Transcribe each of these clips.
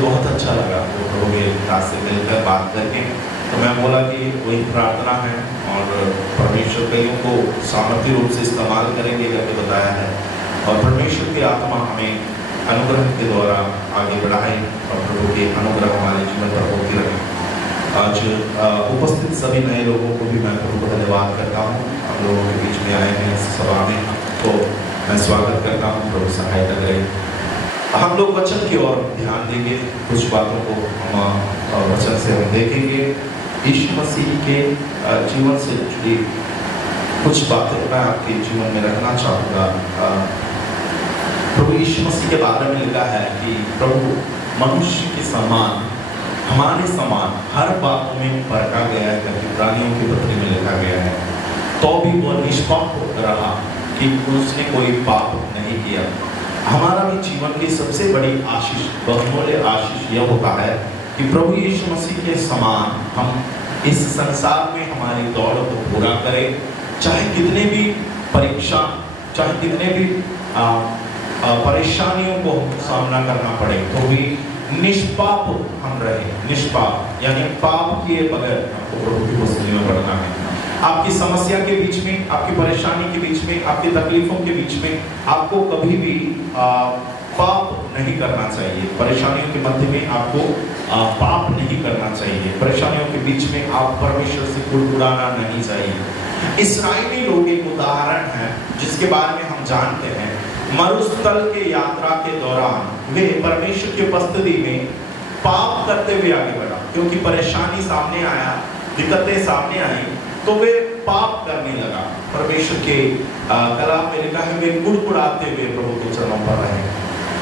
बहुत अच्छा लगा वो प्रभु के दास से मिलकर बात करके। तो मैं बोला कि वही प्रार्थना है और परमेश्वर कईयों को सामर्थ्य रूप से इस्तेमाल करेंगे करके बताया है, और परमेश्वर की आत्मा हमें अनुग्रह के द्वारा आगे बढ़ाए और प्रभु के अनुग्रह हमारे जीवन पर होती रहे। आज उपस्थित सभी नए लोगों को भी मैं प्रभु को धन्यवाद करता हूँ। हम लोगों के बीच में आए हैं इस सभा में, तो मैं स्वागत करता हूँ। प्रभु सहायता करें। हम लोग वचन की ओर ध्यान देंगे, कुछ बातों को हम वचन से हम देखेंगे। यीशु मसीह के जीवन से जुड़ी कुछ बातें मैं आपके जीवन में रखना चाहूँगा। प्रभु यीशु मसीह के बारे में लिखा है कि प्रभु मनुष्य के समान, हमारे समान हर बातों में परखा गया है करके प्राणियों की पत्री में लिखा गया है। तो भी वो निष्पाप रहा कि उसने कोई पाप नहीं किया। हमारा भी जीवन की सबसे बड़ी आशीष, बहुमूल्य आशीष यह होता है कि प्रभु यीशु मसीह के समान हम इस संसार में हमारी दौड़ को पूरा करें। चाहे कितने भी परीक्षा, चाहे कितने भी परेशानियों को सामना करना पड़े, तो भी निष्पाप हम रहे। निष्पाप यानी पाप किए बगैर आपको प्रभु की उपस्थिति में बढ़ना है। आपकी समस्या के बीच में, आपकी परेशानी के बीच में, आपकी तकलीफों के बीच में आपको कभी भी पाप नहीं करना चाहिए। परेशानियों के मध्य में आपको पाप नहीं करना चाहिए। परेशानियों के बीच में आप परमेश्वर से कुड़कुड़ाना नहीं चाहिए। इस्राएली लोग एक उदाहरण है जिसके बारे में हम जानते हैं। मरुस्थल के यात्रा के दौरान वे परमेश्वर की उपस्थिति में पाप करते हुए आगे बढ़ा, क्योंकि परेशानी सामने आया, दिक्कतें सामने आई, तो वे पाप करने लगा। परमेश्वर के कलाम में लिखा है वे कुड़कुड़ाते हुए प्रभु के चरणों पर रहे।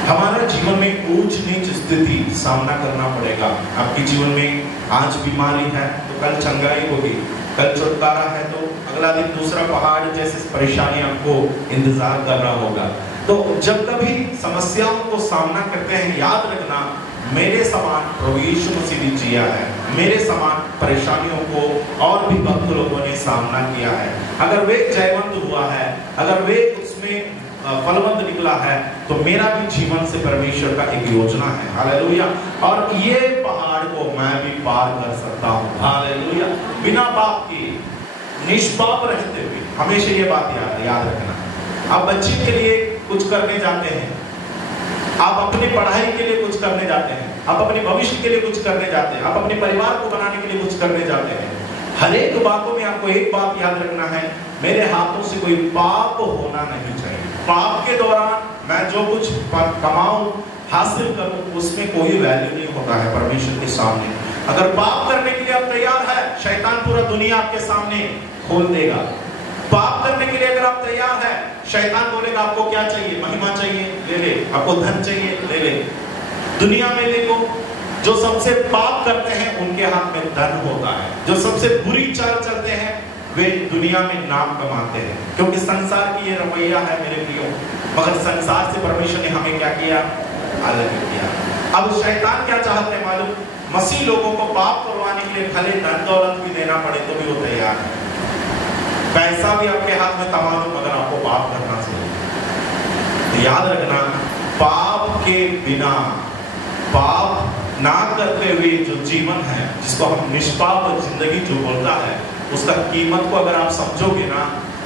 हमारा जीवन में ऊंच नीच स्थिति सामना करना पड़ेगा। आपके जीवन में आज बीमारी है तो कल चंगाई होगी, कल छुटकारा है तो अगला दिन दूसरा पहाड़ जैसे परेशानी आपको इंतजार कर रहा होगा। तो जब कभी समस्याओं को सामना करते हैं, याद रखना मेरे समान प्रभु यीशु मसीह ने जिया है। मेरे समान परेशानियों को और भी भक्त लोगों ने सामना किया है। अगर वे जयवंत हुआ है, अगर वे उसमें फलवंत निकला है, तो मेरा भी जीवन से परमेश्वर का एक योजना है। हालेलुया। और ये पहाड़ को मैं भी पार कर सकता हूँ। हालेलुया। बिना पाप के, निष्पाप रहते हुए। हमेशा ये बात याद रखना। आप बच्चे के लिए कुछ करने जाते हैं, आप अपनी पढ़ाई के लिए कुछ करने जाते हैं, आप अपने भविष्य के लिए कुछ करने जाते हैं, आप अपने परिवार को बनाने के लिए कुछ करने जाते हैं। हर एक बातों में आपको एक बात याद रखना है, मेरे हाथों से कोई पाप होना नहीं चाहिए। पाप के दौरान मैं जो कुछ कमाऊं, हासिल करूं, उसमें कोई वैल्यू नहीं होता है परमेश्वर के सामने। अगर पाप करने के लिए आप तैयार है, शैतान पूरा दुनिया आपके सामने खोल देगा। पाप करने के लिए अगर आप तैयार है, शैतान बोलेगा आपको क्या चाहिए, महिमा चाहिए, ले ले। आपको धन चाहिए, ले ले। दुनिया में देखो, जो सबसे पाप करते हैं उनके हाथ में धन होता है। जो सबसे बुरी चाल चलते हैं वे दुनिया में नाम कमाते हैं, क्योंकि संसार की ये रवैया है मेरे प्रियो। मगर संसार से परमेश्वर ने हमें क्या किया, अलग किया। अब शैतान क्या चाहते हैं मालूम? मसीह लोगों को पाप करवाने के लिए भले धन दौलत भी देना पड़े तो भी वो तैयार है। पैसा भी आपके हाथ में कमा दो मगर आपको पाप करना चाहिए। तो याद रखना, पाप के बिना, पाप ना करते हुए जो जीवन है, जिसको हम निष्पाप जिंदगी जो बोलता है, उसका कीमत को अगर आप समझोगे ना,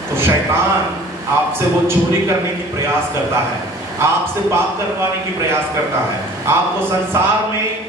तो शैतान आपसे वो चोरी करने की प्रयास करता है, आपसे पाप करवाने की प्रयास करता है, आपको संसार में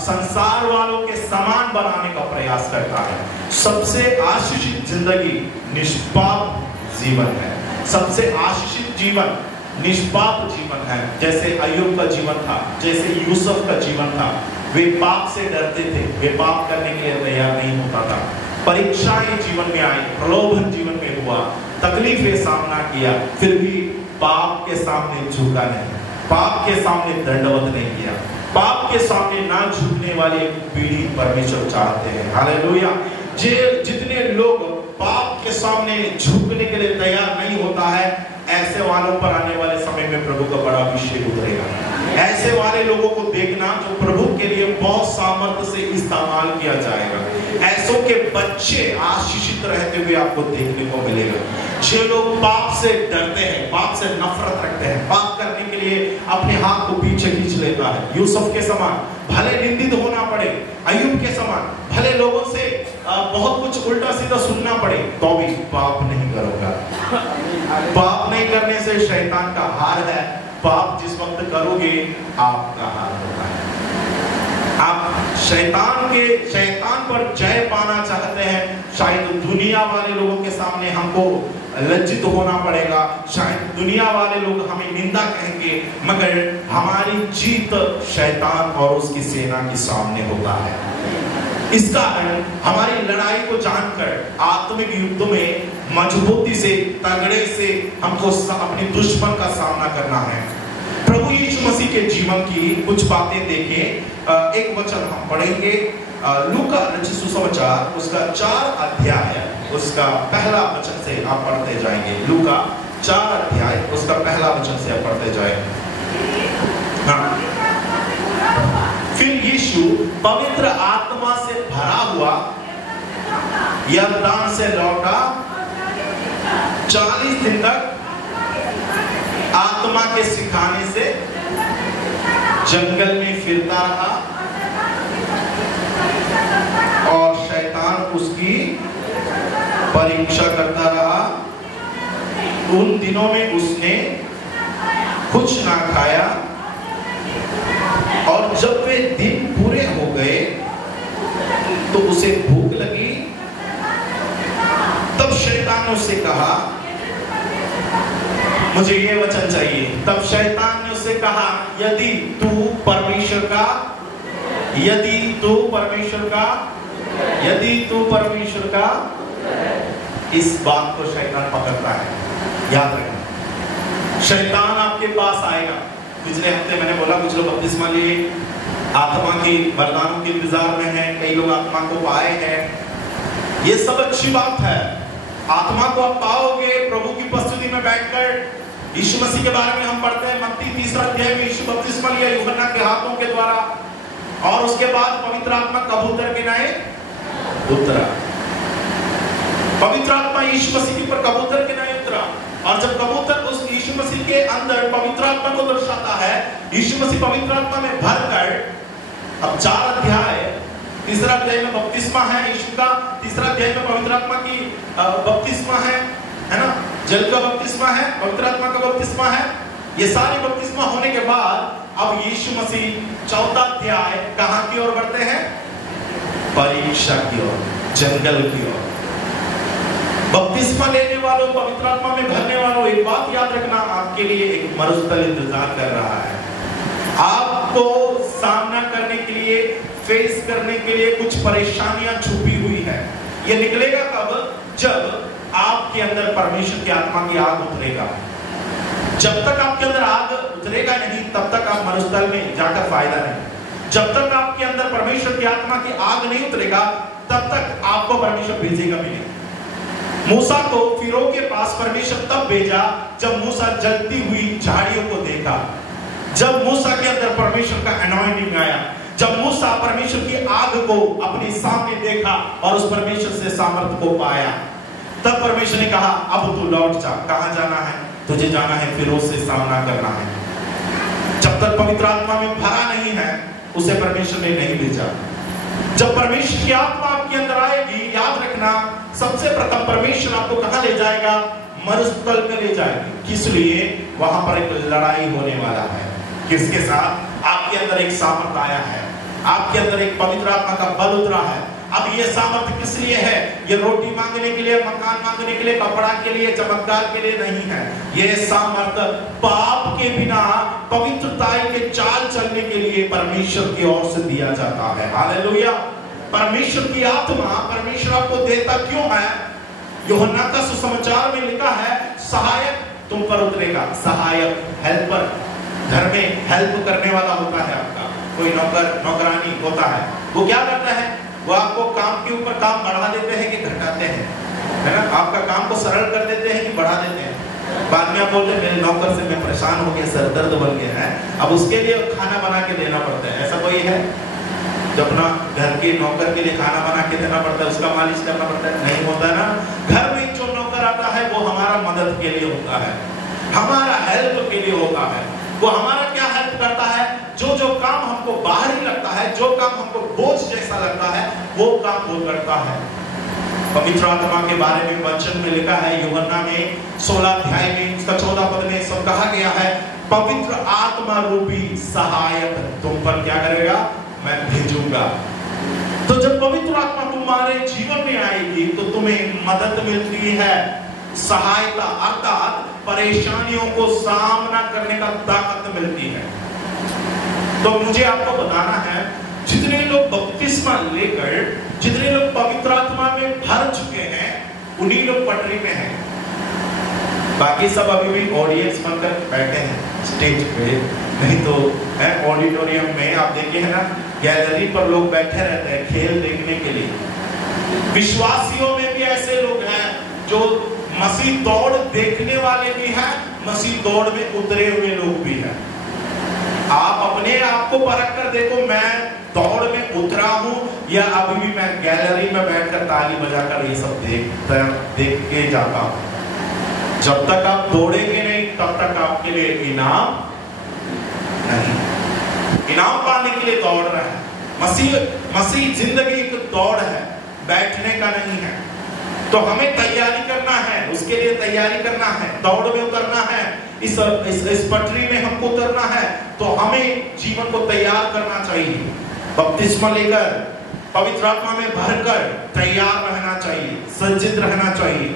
संसार वालों के समान बनाने का प्रयास करता है। सबसे आशीषित जिंदगी निष्पाप जीवन है। सबसे आशीषित जीवन निष्पाप जीवन है। जैसे अय्यूब का जीवन था, जैसे यूसुफ का जीवन था। वे पाप से डरते थे, वे पाप करने के लिए तैयार नहीं होता था। परीक्षाएं जीवन में आई, प्रलोभन जीवन में हुआ, तकलीफें सामना किया, फिर भी पाप के सामने झुका नहीं, पाप के सामने दंडवत नहीं किया। पाप के सामने ना झुकने वाली एक पीढ़ी परमेश्वर चाहते हैं। हालेलुया। जितने लोग पाप के सामने झुकने के लिए तैयार नहीं होता है, ऐसे वालों पर आने वाले समय में प्रभु का बड़ा अभिषेक उतरेगा। ऐसे वाले लोगों को देखना जो प्रभु के लिए बहुत सामर्थ्य से इस्तेमाल किया जाएगा। ऐसों के बच्चे आशीषित रहते हुए आपको देखने को मिलेगा। जो लोग पाप से डरते हैं, पाप से नफरत रखते हैं, पाप करने के लिए अपने हाथ को पीछे खींच लेता है, यूसुफ के समान भले निंदित होना पड़े, अय्यूब के समान भले लोगों से बहुत कुछ उल्टा सीधा सुनना पड़े, तो भी पाप नहीं करूंगा। पाप नहीं करने से शैतान का हार है। पाप जिस वक्त करोगे आपका हार होता है। आप शैतान पर जय पाना चाहते हैं, शायद दुनिया वाले लोगों के सामने हमको लज्जित होना पड़ेगा, शायद दुनिया वाले लोग हमें निंदा कहेंगे, मगर हमारी जीत शैतान और उसकी सेना के सामने होता है। इस कारण हमारी लड़ाई को जानकर आत्मिक युद्ध में मजबूती से, तगड़े से हमको अपने दुश्मन का सामना करना है। प्रभु यीशु मसीह के जीवन की कुछ बातें देखें। एक वचन हम पढ़ेंगे, लूका रचित सुसमाचार उसका 4 अध्याय उसका पहला वचन से आप पढ़ते जाएंगे। लूका 4 अध्याय उसका पहला वचन से आप पढ़ते जाएंगे। हाँ। फिर यीशु पवित्र आत्मा से भरा हुआ यरदान से लौटा, 40 दिन तक आत्मा के सिखाने से जंगल में फिरता रहा और शैतान उसकी परीक्षा करता रहा। उन दिनों में उसने कुछ ना खाया और जब वे दिन पूरे हो गए तो उसे भूख लगी। तब शैतान ने उससे कहा, मुझे ये वचन चाहिए। तब शैतान ने उससे कहा, यदि तू परमेश्वर का, इस बात को शैतान पकड़ता है। याद रखना, शैतान आपके पास आएगा। पिछले हफ्ते मैंने बोला कुछ लोग बपतिस्मा लिए आत्मा की वरदानों के इंतजार में हैं, कई लोग आत्मा को पाए हैं। ये सब अच्छी बात है। आत्मा को आप पाओगे प्रभु की उपस्थिति में बैठकर। यीशु मसीह के बारे में हम पढ़ते हैं मत्ती 3 अध्याय में, यीशु बपतिस्मा लिया यूहन्ना के हाथों के द्वारा और उसके बाद पवित्र आत्मा कबूतर के नाए उतरा। पवित्र आत्मा यीशु मसीह पर कबूतर के नाए उतरा और जब कबूतर उस यीशु मसीह के अंदर पवित्र आत्मा को दर्शाता है, यीशु मसीह पवित्र आत्मा में भरकर, अब 4 अध्याय, 3 अध्याय में बपतिस्मा है यीशु का, 3 अध्याय में पवित्र आत्मा की बपतिस्मा है ना, जल का बपतिस्मा है, पवित्र आत्मा का बपतिस्मा है। ये सारे बपतिस्मा होने के बाद अब यीशु मसीह 14 अध्याय कहां की ओर बढ़ते हैं? परीक्षा की ओर, जंगल की ओर। बपतिस्मा लेने वालों, पवित्र आत्मा में भरने वालों, एक बात याद रखना, आपके लिए एक मरुस्थल इंतजार कर रहा है। आपको सामना करने के लिए, फेस करने के लिए कुछ परेशानियां छुपी हुई है। ये निकलेगा कब? जब आपके अंदर परमेश्वर की आत्मा की आग उतरेगा। जब तक आपके अंदर आग उतरेगा नहीं, तब तक आप मरुस्थल में जाकर फायदा नहीं। जब तक आपके अंदर परमेश्वर की आत्मा की आग नहीं उतरेगा, तब तक आपको परमेश्वर भेजेगा भी नहीं। मूसा को फिरौन के पास परमेश्वर तब भेजा जब मूसा जलती हुई झाड़ियों को देखा, जब मूसा के अंदर परमेश्वर का अनॉइंटिंग आया, जब मूसा परमेश्वर की आग को अपने सामने देखा और उस परमेश्वर से सामर्थ्य को पाया, तब परमेश्वर ने कहा, अब तू लौट जा। कहां जाना है? तुझे जाना है फिरौन से सामना करना है। जब तक पवित्र आत्मा में भरा नहीं है, उसे परमेश्वर ने नहीं भेजा। जब परमेश्वर की आत्मा आपके अंदर आएगी, याद रखना, सबसे प्रथम परमेश्वर आपको कहां ले जाएगा? मरुस्थल में ले जाएगी। किस लिए? वहां पर एक लड़ाई होने वाला है। किसके साथ? आपके अंदर एक सामर्थ आया है, आपके अंदर एक पवित्र आत्मा का बल उतरा है। अब ये सामर्थ किस लिए है? ये रोटी मांगने के लिए, मकान मांगने के लिए, कपड़ा के लिए, चमत्कार के लिए नहीं है। ये सामर्थ पाप के बिना पवित्रताई के चाल चलने के लिए परमेश्वर की ओर से दिया जाता है। हालेलुया। परमेश्वर की आत्मा परमेश्वर आपको देता क्यों है? यूहन्ना का सुसमाचार में लिखा है, सहायक तुम पर उतरेगा। सहायक, हेल्पर, घर में हेल्प करने वाला होता है आपका कोई नौकर, नौकरानी होता है। वो क्या करता है? वो आपको काम के ऊपर काम बढ़ा देते हैं कि घटाते हैं, है ना? आपका काम को सरल कर देते हैं कि बढ़ा देते हैं। बाद में आप बोलते हैं, मेरे नौकर से मैं परेशान हो गया, सर दर्द बन गया है, अब उसके लिए खाना बना के देना पड़ता है। ऐसा कोई है जो अपना घर के नौकर के लिए खाना बना के देना पड़ता है, उसका मालिश करना पड़ता है? नहीं होता ना। घर में जो नौकर आता है वो हमारा हमारा मदद के लिए होता है, हमारा हेल्प के लिए होता है। वो हमारा क्या हेल्प करता है? जो काम हमको बाहरी लगता है, जो काम हमको बोझ जैसा लगता है, वो काम वो करता है। पवित्र आत्मा के बारे में वचन में लिखा है, यूहन्ना में 16 अध्याय में उसका 14 पद में सब कहा गया है, पवित्र आत्मा रूपी सहायक तुम पर क्या करेगा? मैं भेजूंगा। तो जब पवित्र आत्मा तुम्हारे जीवन में आएगी तो तुम्हें मदद मिलती है, सहायता अर्थात परेशानियों को सामना करने का ताकत मिलती है। तो मुझे आपको बताना है, जितने लोग बपतिस्मा लेकर, जितने लोग पवित्र आत्मा में भर चुके हैं, उन्हीं लोग पटरी में हैं। बाकी सब अभी भी ऑडियंस बनकर बैठे हैं स्टेज पे, नहीं तो ऑडिटोरियम में आप देखे हैं ना, गैलरी पर लोग बैठे रहते हैं खेल देखने के लिए। विश्वासियों में भी ऐसे लोग हैं जो मसीह दौड़ देखने वाले भी हैं, मसीह दौड़ में उतरे हुए लोग भी हैं। आप अपने आप को परख कर देखो, मैं दौड़ में उतरा हूं या अभी भी मैं गैलरी में बैठकर ताली बजाकर ये सब देख के जाता हूं। जब तक आप दौड़ेंगे नहीं तब तक आपके लिए इनाम नहीं। इनाम पाने के लिए दौड़ रहा है। मसीह जिंदगी एक दौड़ है, बैठने का नहीं है। तो हमें तैयारी करना है, उसके लिए तैयारी करना है, दौड़ में उतरना है, इस पटरी में हमको उतरना है। तो हमें जीवन को तैयार करना चाहिए, बपतिस्मा लेकर पवित्र आत्मा में भरकर तैयार रहना चाहिए, सज्जित रहना चाहिए।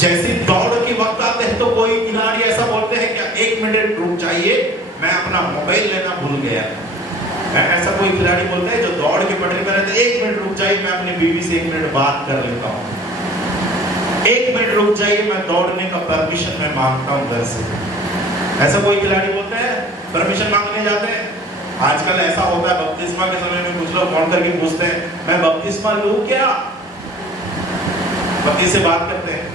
जैसे दौड़ के वक्त आते हैं तो कोई खिलाड़ी ऐसा बोलते हैं क्या 1 मिनट रुक जाइए, मैं अपना मोबाइल लेना भूल गया। ऐसा कोई खिलाड़ी बोलते हैं जो दौड़ के पटरी में रहते, 1 मिनट रुक जाइए, मैं अपनी बीवी से 1 मिनट बात कर लेता हूँ। 1 मिनट रुक जाइए, मैं दौड़ने का परमिशन मैं मांगता हूँ घर से। ऐसा कोई खिलाड़ी बोलते हैं, परमिशन मांगने जाते हैं। आजकल ऐसा होता है, बपतिस्मा के समय में कुछ लोग फोन करके पूछते हैं, मैं बपतिस्मा लूं क्या? पति से बात करते हैं,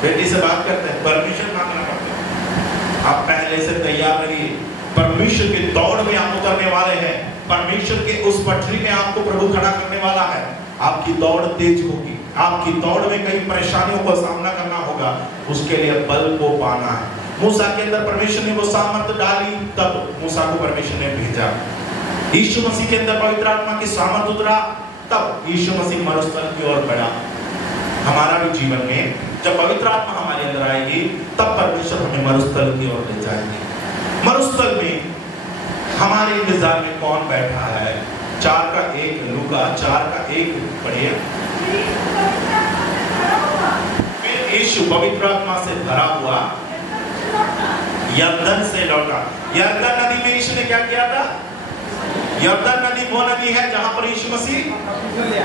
बेटी से बात करते हैं, परमिशन मांगना पड़ता है। आप पहले से तैयार रहिए, परमेश्वर की दौड़ में आप उतरने वाले हैं, परमेश्वर के उस पटरी में आपको प्रभु खड़ा करने वाला है। आपकी दौड़ तेज होगी, आपकी दौड़ में कई परेशानियों का सामना करना होगा, उसके लिए बल को पाना है। मूसा के अंदर परमेश्वर ने वो सामर्थ डाली, तब मूसा को परमेश्वर ने भेजा। यीशु मसीह के अंदर पवित्र आत्मा की सामर्थ उतरा, तब यीशु मसीह मरुस्थल की ओर बढ़ा। हमारा भी जीवन में जब पवित्र आत्मा हमारे अंदर आएगी, तब परमेश्वर हमें मरुस्थल की ओर ले जाएंगे। मरुस्थल में हमारे इंतजार में कौन बैठा है? 4:1 लूका 4:1 पढ़िए। फिर यीशु पवित्र आत्मा से भरा हुआ यरदन से लौटा। यरदन नदी में यीशु ने क्या किया था? यरदन नदी वो नदी है जहां पर यीशु मसीह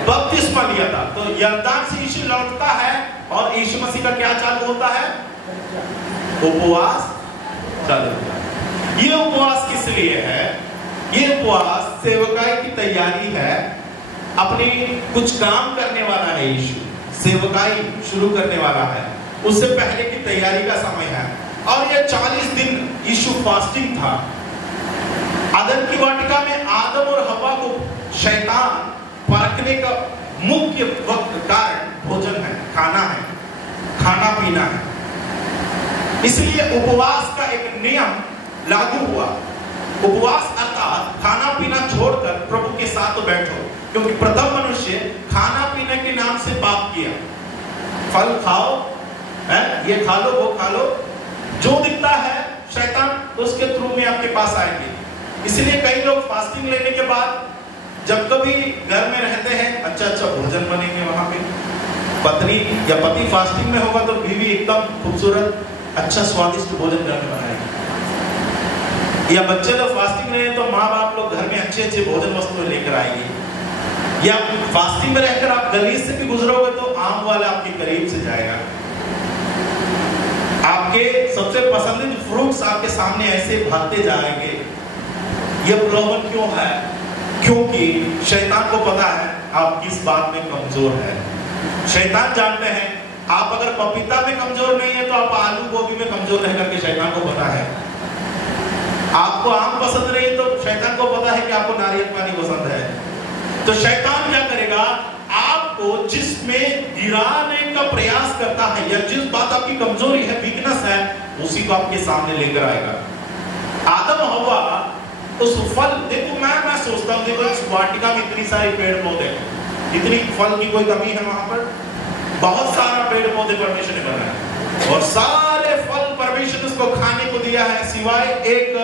बपतिस्मा लिया था। तो यरदन से यीशु लौटता है और यीशु मसीह का क्या चालू होता है? उपवास चालू होता है। ये उपवास किस लिए है? ये उपवास सेवकाई की तैयारी है। अपनी कुछ काम करने वाला है यीशु, सेवकाई शुरू करने वाला है, उससे पहले की तैयारी का समय है। और ये 40 दिन यीशु फास्टिंग था। अदन की वाटिका में आदम और हवा को शैतान परखने का मुख्य वक्त कारण भोजन है, खाना पीना है। इसलिए उपवास का एक नियम लागू हुआ। उपवास अर्थात खाना पीना छोड़कर प्रभु के साथ बैठो, क्योंकि प्रथम मनुष्य खाना पीने के नाम से पाप किया। फल खाओ, ये खा लो, वो खा लो, जो दिखता है शैतान उसके थ्रू में आपके पास आएंगे। इसलिए कई लोग फास्टिंग लेने के बाद जब कभी घर में रहते हैं, अच्छा भोजन बनेंगे वहां पे, पत्नी या पति फास्टिंग में होगा तो बीवी एकदम खूबसूरत अच्छा स्वादिष्ट भोजन घर में बनाएगी। या बच्चे लोग फास्टिंग रहे हैं तो माँ बाप लोग घर में अच्छे भोजन वस्तुएं लेकर आएंगे। या फास्टिंग में रहकर आप गली से भी गुजरोगे तो आम वाला आपके करीब से जाएगा। आपके सबसे पसंदीदा फ्रूट्स आपके सामने ऐसे भागते जाएंगे। यह प्रलोभन क्यों है? क्योंकि शैतान को पता है आप किस बात में कमजोर है। शैतान जानते हैं आप अगर पपीता में कमजोर नहीं है तो आप आलू गोभी में कमजोर रह करके शैतान को पता है। आपको आम पसंद नहीं तो शैतान को पता है कि आपको नारियल पानी पसंद है। तो शैतान क्या करेगा? आपको आपको जिसमें गिराने का प्रयास करता है या जिस बात आपकी कमजोरी है, वीकनेस है, उसी को आपके सामने लेकर आएगा। आदम हवा उस फल, देखो मैं सोचता हूँ, देखो इस वाटिका में इतनी सारी पेड़ पौधे, इतनी फल की कोई कमी है वहां पर? बहुत सारा पेड़ पौधे परमेश्वर ने बनाया और सारे फल परमेश्वर ने उसको खाने को दिया है, सिवाय एक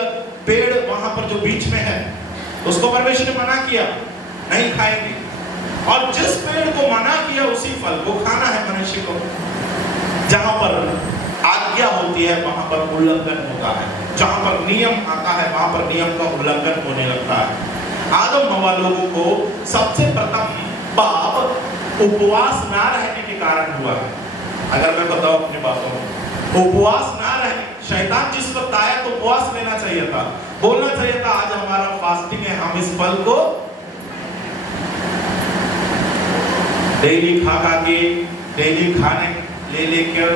पेड़ वहां पर जो बीच में है, उसको परमेश्वर ने मना किया, नहीं खाएंगे। और जिस पेड़ को मना किया उसी फल को खाना है मनुष्य को। जहां पर आज्ञा होती है वहां पर उल्लंघन होता है, जहां पर नियम आता है वहां पर नियम का उल्लंघन होने लगता है। आदम हवा लोगों को सबसे प्रथम पाप उपवास ना रहने के कारण हुआ है। अगर मैं बताऊं अपनी बातों में, उपवास ना रहने, शैतान जिस वक्त आया तो उपवास लेना चाहिए था, बोलना चाहिए था आज हमारा फास्टिंग है, हम इस फल को डेली खा के, डेली खाने ले लेकर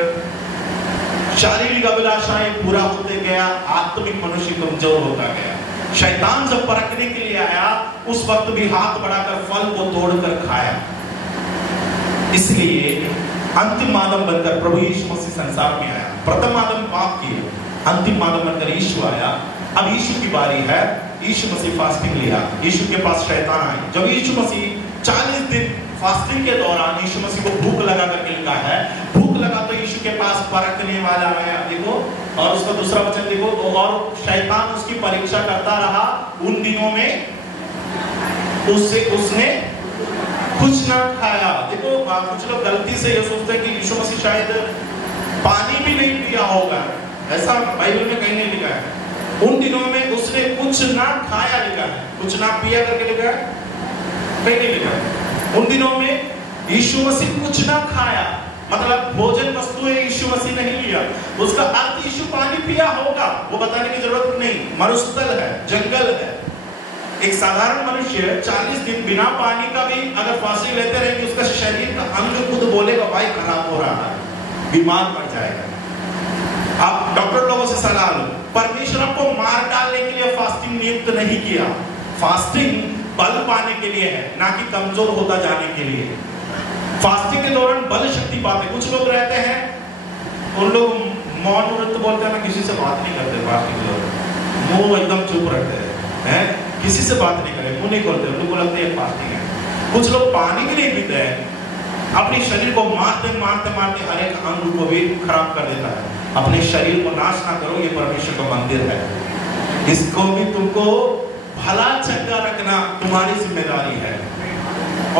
शारीरिक अभिलाषाएं पूरा होते गया, आत्मिक मनुष्य कमजोर होता गया। शैतान जब परखने के लिए आया उस वक्त भी हाथ बढ़ाकर फल को तोड़कर खाया। इसलिए अंतिम आदम बनकर प्रभु यीशु मसीह संसार में आया। प्रथम आदम पाप किया, अंतिम आदम बनकर यीशु आया। अब यीशु की बारी है, यीशु मसीह फास्टिंग लिया, यीशु के पास शैतान आए। जब यीशु मसीह 40 दिन फास्टिंग के दौरान यीशु मसीह को भूख लगा करके लिखा है, भूख लगा तो यीशु के पास परखने वाला आया, देखो, और उसका दूसरा वचन देखो, और शैतान उसकी परीक्षा करता रहा। उन दिनों में उसने कुछ ना खाया। देखो कुछ लोग गलती से ये सोचते हैं कि यीशु मसीह शायद पानी भी नहीं पिया होगा, ऐसा बाइबल में कहीं नहीं लिखा है। उन दिनों में उसने कुछ ना खाया लिखा है, कुछ ना पिया करके लिखा है, कहीं नहीं लिखा है। उन दिनों में यीशु मसीह कुछ ना खाया, मतलब भोजन वस्तुएं यीशु मसीह नहीं लिया। उसका अर्थ यीशु पानी पिया होगा, वो बताने की जरूरत नहीं। मरुस्थल है, जंगल है। एक साधारण मनुष्य 40 दिन बिना पानी का भी अगर फांसी लेते रहेंगे, उसका शरीर का अंग खुद बोलेगा भाई खराब हो रहा है, बीमार पड़ जाएगा। आप डॉक्टर लोगों से सलाह लो, परमेश्वर आपको मार डालने के लिए फास्टिंग नियुक्त नहीं किया। फास्टिंग बल पाने के लिए है, ना कि कमजोर होता जाने के लिए। फास्टिंग के दौरान बल शक्ति पाते। कुछ लोग रहते हैं, उन लोग मौन व्रत बोलते हैं ना, किसी से बात नहीं करते फास्टिंग के दौरान, मुंह एकदम चुप रहते हैं, किसी से बात नहीं करें, मुंह नहीं खोलते, उनको लगता है फास्टिंग है। कुछ लोग पानी भी नहीं पीते हैं, अपने शरीर को मारते मारते मारते हर एक अंग को भी खराब कर देता है। अपने शरीर को नाश ना करो, ये परमेश्वर का मंदिर है, इसको भी तुमको भला चंगा रखना तुम्हारी जिम्मेदारी है।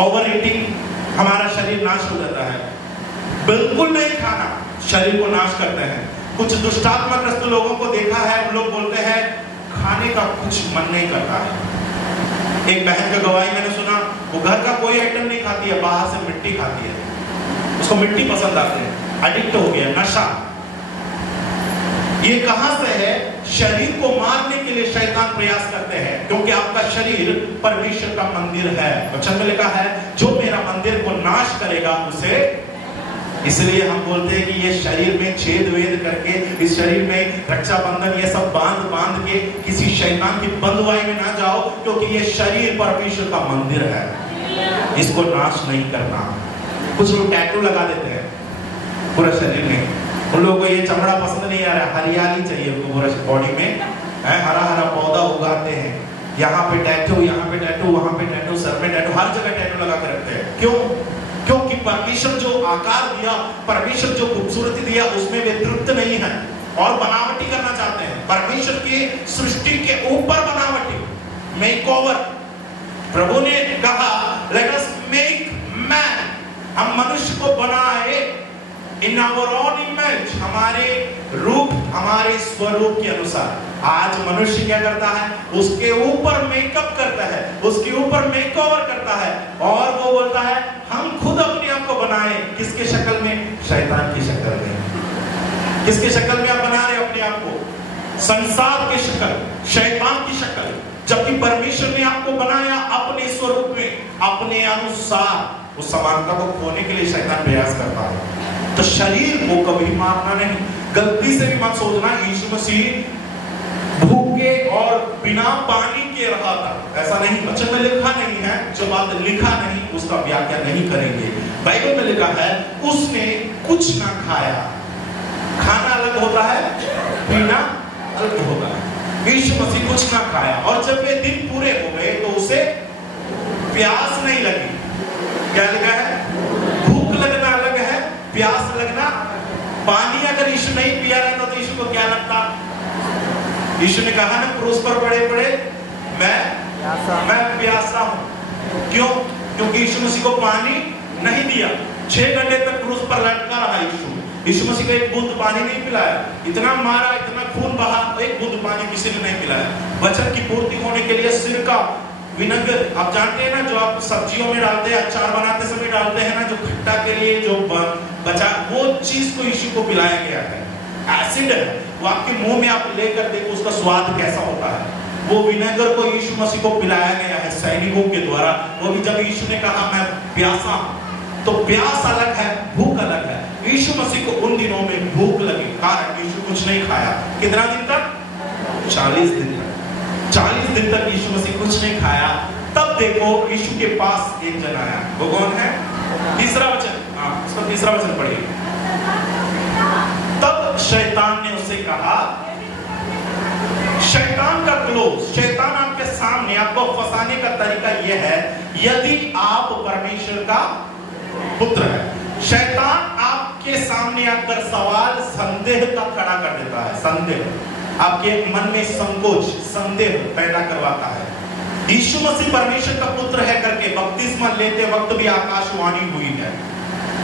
ओवर ईटिंग हमारा शरीर नाश हो जाता है। बिल्कुल नहीं खाना शरीर को नाश करते हैं। कुछ दुष्टात्मग्रस्त लोगों को देखा है, उन लोग बोलते हैं खाने का कुछ मन नहीं करता है। एक बहन का गवाही मैंने सुना, वो घर का कोई आइटम नहीं खाती है, बाहर से मिट्टी खाती है, उसको मिट्टी पसंद आती है, एडिक्ट हो गया, नशा। ये कहां से है? शरीर को मारने के लिए शैतान प्रयास करते हैं, क्योंकि आपका शरीर परमेश्वर का मंदिर है। वचन में लिखा है जो मेरा मंदिर को नाश करेगा उसे, इसलिए हम बोलते हैं कि ये शरीर में छेद वेद करके, इस शरीर में रक्षाबंधन ये सब बांध बांध के किसी शैतान की बंधुआई में ना जाओ, क्योंकि ये शरीर परमेश्वर का मंदिर है, इसको नाश नहीं करना। कुछ लोग टैटू लगा देते हैं पूरा शरीर में, उन लोगों को ये चमड़ा पसंद नहीं आ रहा, हरियाली चाहिए उनको पूरा बॉडी में, हरा हरा पौधा उगाते हैं, यहाँ पे टैटू, यहाँ पे टैटू, वहां पे टैटू, सर में टैटू, हर जगह टैटू लगा के रखते हैं। क्यों? क्योंकि परमेश्वर जो आकार दिया, परमेश्वर जो खूबसूरती दिया, उसमें वे तृप्त नहीं है और बनावटी करना चाहते हैं। परमेश्वर की सृष्टि के ऊपर बनावटी, मेकओवर। प्रभु ने कहा लेट अस मेक मैन, हम मनुष्य को बनाए इन आवर ओन इमेज, हमारे रूप, हमारे स्वरूप के अनुसार। आज मनुष्य क्या करता है? उसके ऊपर मेकअप करता है, उसके ऊपर मेकओवर करता है, और वो बोलता है हम खुद अपने आप को बनाए। किसके शक्ल में? शैतान की शक्ल में। किसके शक्ल में आप बना रहे अपने आप को? संसार की शक्ल, शैतान की शक्ल। जबकि परमेश्वर ने आपको बनाया अपने स्वरूप में, अपने अनुसार। उस समानता को खोने के लिए शैतान प्रयास करता है। तो शरीर को कभी मारना नहीं। गलती से भी मत सोचना यीशु मसीह भूखे और बिना पानी के किए रहा था, ऐसा नहीं, वचन में लिखा नहीं है, जो बात लिखा नहीं उसका व्याख्या नहीं करेंगे। बाइबल में लिखा है उसने कुछ ना खाया। खाना अलग होता है, पीना अलग होता है। यीशु मसीह कुछ ना खाया, और जब ये दिन पूरे हो गए तो उसे प्यास नहीं लगी। क्या लिखा है? भूख लगना अलग है, प्यास लगना। पानी अगर यीशु नहीं पिया रहता तो यीशु को क्या लगता? यीशु ने कहा ना क्रूस पर पड़े पड़े मैं प्यासा हूं। क्यों? क्योंकि यीशु मसीह को पानी नहीं दिया। 6 घंटे तक क्रूस पर लटका रहा यीशु मसीह को एक बूंद पानी नहीं पिलाया। इतना मारा, इतना खून बहा, एक बूंद पानी किसी ने नहीं पिलाया। वचन की पूर्ति होने के लिए सिरका, विनेगर, आप जानते हैं ना, जो आप सब्जियों में डालते हैं, अचार बनाते समय डालते हैं ना, जो खट्टा के लिए जो बचा, वो चीज को यीशु को पिलाया गया है। एसिड है वो, आपके मुंह में आप लेकर देखो उसका स्वाद कैसा होता है। वो विनेगर को यीशु मसीह को पिलाया गया है सैनिकों के द्वारा। वो भी जब यीशु ने कहा मैं प्यासा हूं, तो प्यास अलग है, भूख अलग है। यीशु मसीह को उन दिनों में भूख लगी, कारण यीशु कुछ नहीं खाया। कितना दिन तक? 40 दिन तक। 40 दिन तक यीशु मसीह कुछ नहीं खाया। तब देखो यीशु के पास एक जन आया। वो कौन है? तीसरा वचन, उसका तीसरा वचन पढ़िए। तब शैतान ने उसे कहा, शैतान का क्लोज, शैतान आपके सामने आपको फंसाने का तरीका यह है, यदि आप परमेश्वर का पुत्र है, शैतान आपके सामने आकर सवाल, संदेह का खड़ा कर देता है। संदेह, आपके मन में संकोच, संदेह पैदा करवाता है। यीशु मसीह परमेश्वर का पुत्र है करके बपतिस्मा लेते वक्त भी आकाशवाणी हुई है।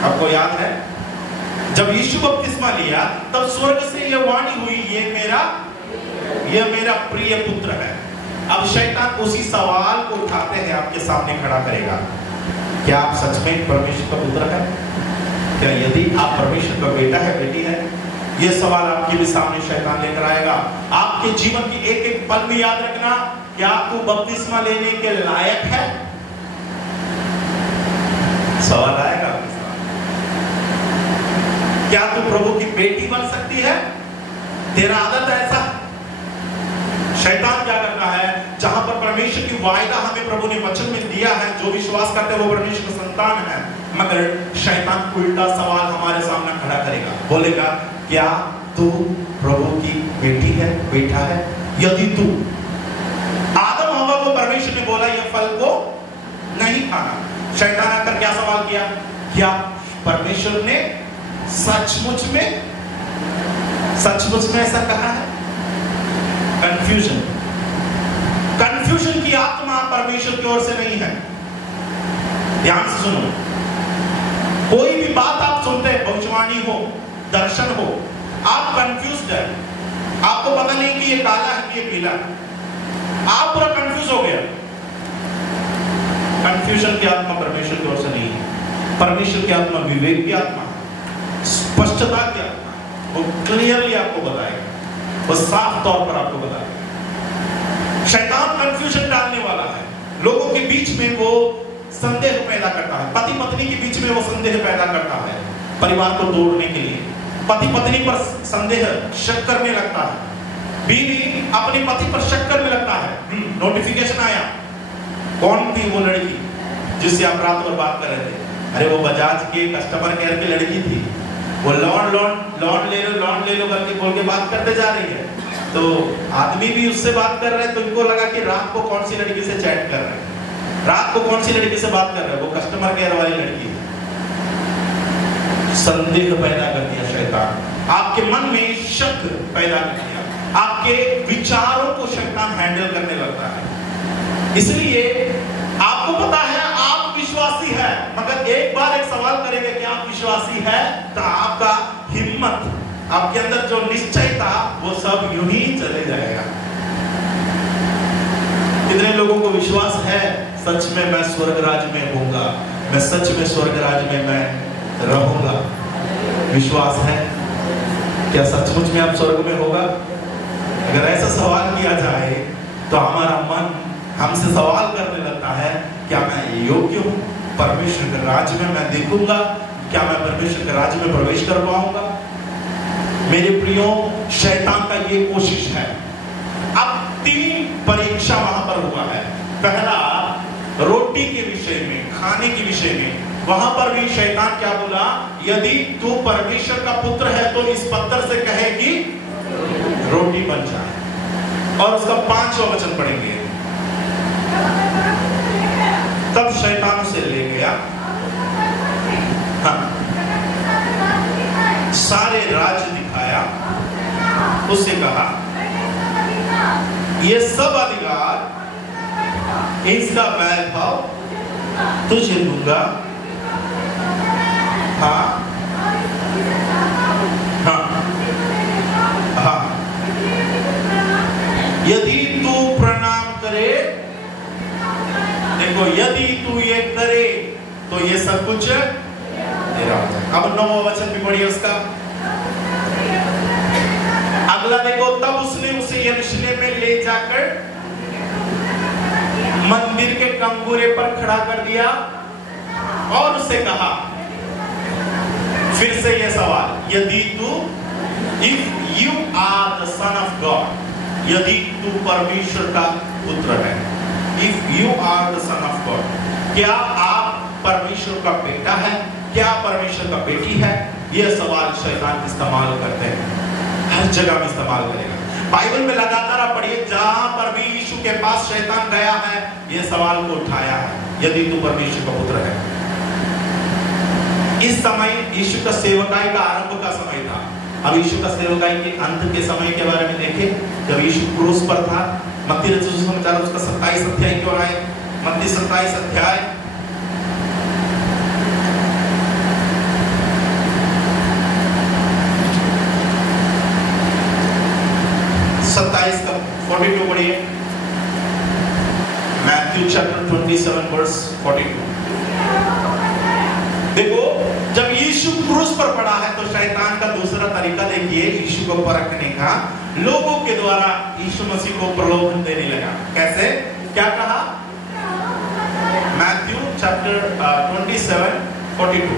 आपको याद है जब यीशु बपतिस्मा लिया तब स्वर्ग से यह वाणी हुई, ये मेरा प्रिय पुत्र है। अब शैतान उसी सवाल को उठाते हैं, आपके सामने खड़ा करेगा, क्या आप सच में परमेश्वर का पुत्र है? क्या यदि आप परमेश्वर का बेटा है, बेटी है? यह सवाल आपके भी सामने शैतान लेकर आएगा। आपके जीवन की एक एक पल में याद रखना, क्या तू बपतिस्मा लेने के लायक है? सवाल आएगा। क्या तू प्रभु की बेटी बन सकती है? तेरा आदत ऐसा? शैतान क्या करता है, जहां पर परमेश्वर की वायदा हमें प्रभु ने वचन में दिया है, जो विश्वास करते हैं वो परमेश्वर का संतान है, मगर शैतान उल्टा सवाल हमारे सामने खड़ा करेगा। बोलेगा, क्या तू प्रभु की बेटी है, बेटा है? यदि तू, आदम हवा को परमेश्वर ने बोला यह फल को नहीं खाना। शैतान आकर क्या सवाल किया, क्या परमेश्वर ने सचमुच में ऐसा कहा है? कंफ्यूजन, कंफ्यूजन की आत्मा परमेश्वर की ओर से नहीं है। ध्यान से सुनो, कोई भी बात आप सुनते हैं, भविष्यवाणी हो, दर्शन हो, आप कंफ्यूज्ड है, आपको पता नहीं कि ये काला है कि ये पीला है, आप पूरा कंफ्यूज हो गया। कंफ्यूजन की आत्मा परमेश्वर की ओर से नहीं है। परमेश्वर की आत्मा विवेक की आत्मा, स्पष्टता की आत्मा, वो क्लियरली आपको बताएगा, वो साफ तौर पर आपको बताएगा। शैतान कंफ्यूजन डालने वाला है, लोगों के बीच में वो संदेह पैदा करता है, पति पत्नी के बीच में वो संदेह पैदा करता है, परिवार को तोड़ने के लिए पति पत्नी पर संदेह, शक करने लगता है, बीवी अपने पति पर शक करने लगता है। नोटिफिकेशन आया, कौन थी वो लड़की जिससे आप रात भर बात कर रहे थे? अरे वो बजाज के कस्टमर केयर की लड़की थी, वो लोन ले लो करके बोल के बात करते जा रही है। तो आदमी भी उससे बात कर रहे हैं, तो इनको लगा कि रात को कौन सी लड़की से चैट कर रहे हैं, रात को कौन सी लड़की से बात कर रहे हैं, वो कस्टमर केयर वाली लड़की है। संदेह पैदा कर दिया शैतान, आपके मन में शक पैदा कर दिया, आपके विचारों को शैतान हैंडल करने लगता है। इसलिए आपको पता है आप विश्वासी है, मगर एक बार एक सवाल करेंगे कि आप विश्वासी है, तो आपका हिम्मत, आपके अंदर जो निश्चय था वो सब यूं ही चले जाएगा। कितने लोगों को विश्वास है सच में मैं स्वर्ग राज्य में होऊंगा, मैं सच में स्वर्ग राज्य में मैं रहूंगा? विश्वास है? क्या सचमुच में आप स्वर्ग में होगा? अगर ऐसा सवाल किया जाए तो हमारा मन हमसे सवाल करने लगता है, क्या मैं योग्य हूं परमेश्वर के राज्य में मैं देखूंगा? क्या मैं परमेश्वर के राज्य में प्रवेश कर पाऊंगा? मेरे प्रियो, शैतान का ये कोशिश है। अब 3 परीक्षा वहां पर हुआ है। पहला रोटी के विषय में, खाने के विषय में, वहां पर भी शैतान क्या बोला, यदि तू परमेश्वर का पुत्र है तो इस पत्थर से कहे कि रोटी बन जाए। और उसका 5वां वचन पढ़ेंगे, तब शैतान उसे ले गया, हाँ, सारे राज्य दिखाया, उससे कहा ये सब अधिकार, इसका वैभव तुझे दूंगा, हाँ हाँ हाँ, यदि तू प्रणाम करे, देखो यदि तू ये करे तो ये सब कुछ तेरा हो जाए। अब 9वां वचन भी पढ़िए उसका। अगला देखो, तब उसने उसे यरूशलेम में ले जाकर मंदिर के कंगूरे पर खड़ा कर दिया और उसे कहा, फिर से यह सवाल, यदि तू, if you are the son of God, यदि तू परमेश्वर का पुत्र है, if you are the son of God, क्या आप परमेश्वर का बेटा है, क्या परमेश्वर का बेटी है? यह सवाल शैतान इस्तेमाल करते हैं, हर जगह में इस्तेमाल करेगा। बाइबल में लगातार आप पढ़िए, जहां पर भी यीशु के पास शैतान गया है, यह सवाल को उठाया है, यदि तू परमेश्वर का पुत्र है। इस समय यीशु का सेवकाई का आरंभ का समय था। अब यीशु का सेवकाई के अंत के समय के बारे में देखें, जब यीशु क्रूस पर था। मत्ती रचित सुसमाचार उसका 27 अध्याय की ओर आए, मत्ती 27 अध्याय 27 का 42 पढ़िए। Matthew chapter 27 verse 42। देखो, जब यीशु क्रूस पर पड़ा है तो शैतान का दूसरा तरीका देखिए यीशु को परखने का, लोगों के द्वारा यीशु मसीह को प्रलोभन देने लगा। कैसे? क्या कहा? मैथ्यू चैप्टर 27 42,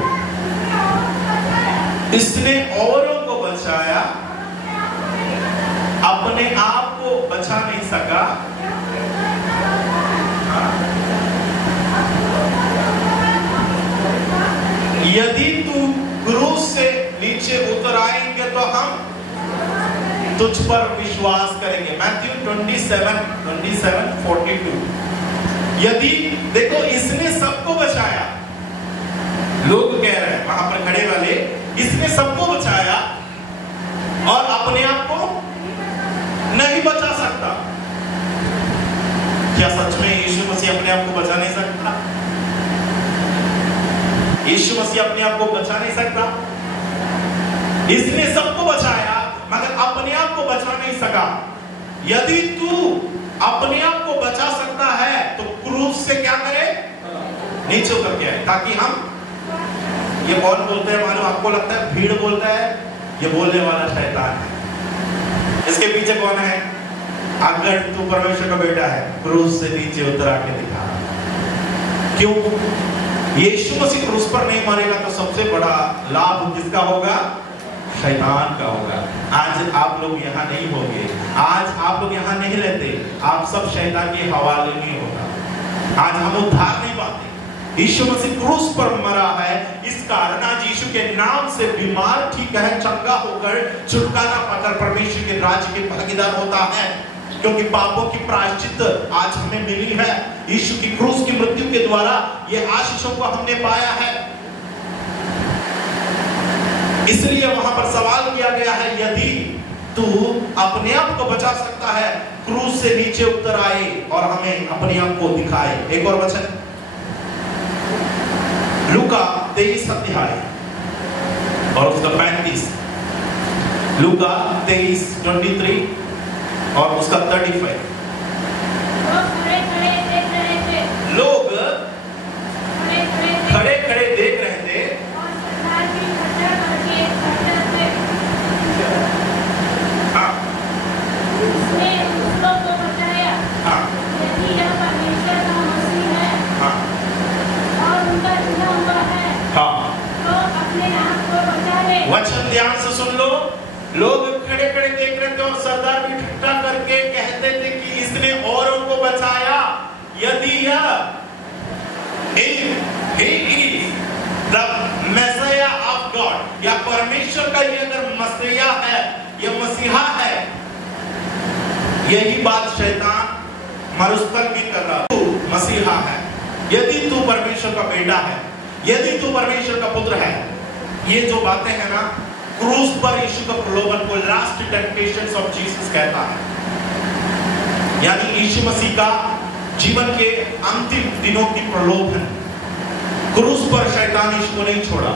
इसने औरों को बचाया, अपने आप को बचा नहीं सका। यदि तू क्रूस से नीचे उतर आएंगे तो हम तुझ पर विश्वास करेंगे। मैथ्यू 27 42। यदि देखो, इसने सबको बचाया, लोग कह रहे हैं वहां पर खड़े वाले, इसने सबको बचाया और अपने आप को नहीं बचा सकता। क्या सच में यीशु मसीह अपने आप को बचा नहीं सकता? यीशु मसीह अपने आप को बचा नहीं सकता। इसने सबको बचाया मगर अपने आप को बचा नहीं सका। यदि तू अपने आप को बचा सकता है तो क्रूस से क्या करे? नीचे उतर के आए, ताकि हम, ये कौन बोलते हैं मालूम? आपको लगता है भीड़ बोलता है, ये बोलने वाला शैतान है। इसके पीछे कौन है? अगर तू परमेश्वर का बेटा है, क्रूस से नीचे उतर आके दिखा। क्यों? यीशु मसीह क्रूस पर नहीं मरेगा तो सबसे बड़ा लाभ किसका होगा? शैतान का होगा। आज आप लोग यहाँ नहीं होंगे, आज आप लोग यहाँ नहीं रहते, आप सब शैतान के हवाले नहीं होगा। आज हम उद्धार नहीं पाते। यीशु मसीह क्रूस पर मरा है, इस कारण आज यीशु के नाम से बीमार ठीक है, चंगा होकर छुटकारा पाकर परमेश्वर के राज्य के भागीदार होता है, क्योंकि पापों की प्रायश्चित आज हमें मिली है। यीशु की क्रूस की मृत्यु के द्वारा ये आशीषों को हमने पाया है। इसलिए वहां पर सवाल किया गया है, यदि तू अपने आप को बचा सकता है, क्रूस से नीचे उतर आए और हमें अपने आप को दिखाए। एक और वचन, लूका 23 अध्याय और उसका 35। लूका 23:23 और उसका 35। लोग खड़े खड़े देख रहे थे वचन ध्यान से सुन लो। लोग खड़े खड़े देख रहे थे और सरदार भी ठट्ठा करके कहते थे कि If he is the Messiah of God, या परमेश्वर का ये अगर मसीहा है, ये मसीहा है, यही बात शैतान मरुस्थल में कर रहा। तू मसीहा है, यदि तू परमेश्वर का बेटा है, यदि तू परमेश्वर का पुत्र है, ये जो बातें हैं ना, क्रूस पर यीशु का प्रलोभन को लास्ट टेम्पटेशंस ऑफ जीसस कहता है। यानी यीशु मसीह का जीवन के अंतिम दिनों की प्रलोभन। क्रूस पर शैतान यीशु को नहीं छोड़ा।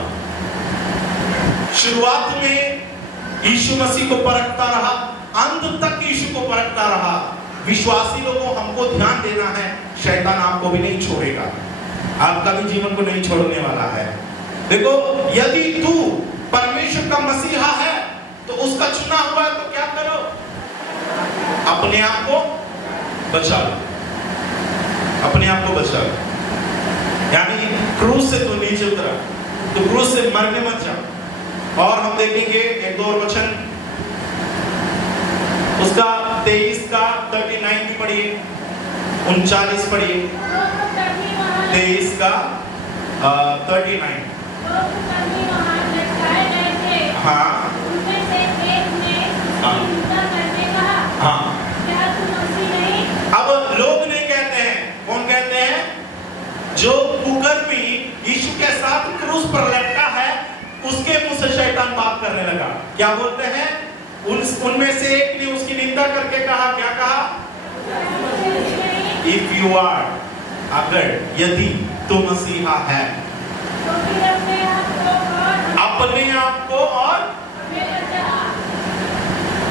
शुरुआत में यीशु मसीह को परखता रहा, अंत तक यीशु को परखता रहा। विश्वासी लोगों, हमको ध्यान देना है, शैतान आपको भी नहीं छोड़ेगा, आपका भी जीवन को नहीं छोड़ने वाला है। देखो, यदि तू परमेश्वर का मसीहा है तो उसका चुना हुआ है, तो क्या करो? अपने आप को बचा लो, अपने आप को बचा लो। यानी क्रूस से तू नीचे उतरा तो क्रूस से मरने मत जा। और हम देखेंगे एक दो और वचन, उसका 23 का 39 भी पढ़िए, 39 पढ़िए, 23 का 39। हाँ, हाँ। अब लोग नहीं कहते हैं, कौन कहते हैं? जो कुकर्मी यीशु के साथ क्रूस पर लटका है, उसके मुंह से शैतान बात करने लगा। क्या बोलते हैं? उनमें से एक ने उसकी निंदा करके कहा, क्या कहा? इफ यू आर, अगर, यदि तू मसीहा है, अपने आप को और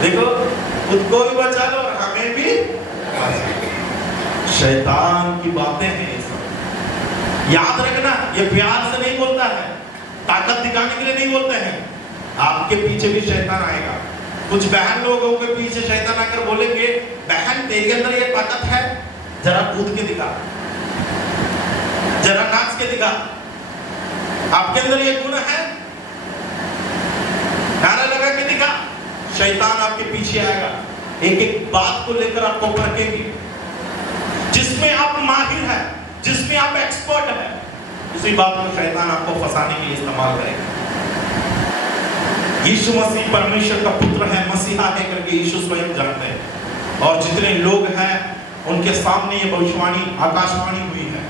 देखो, खुद को भी बचा लो और हमें भी। शैतान की बातें हैं ये सब, याद रखना। ये प्यार से नहीं बोलता है, ताकत दिखाने के लिए नहीं बोलते हैं। आपके पीछे भी शैतान आएगा। कुछ बहन लोगों के पीछे शैतान आकर बोलेंगे, बहन तेरे अंदर ये ताकत है, जरा कूद के दिखा, जरा नाच के दिखा, आपके अंदर ये गुण है, नारा लगा के दिखा। शैतान आपके पीछे आएगा, एक एक बात को लेकर आपको परखेंगे। जिसमें आप माहिर हैं, जिसमें आप एक्सपर्ट हैं, उसी बात को शैतान आपको फंसाने के लिए इस्तेमाल करेगा। यीशु मसीह परमेश्वर का पुत्र है, मसीहा है करके यीशु स्वयं जानते हैं। और जितने लोग हैं उनके सामने ये भविष्यवाणी आकाशवाणी हुई है।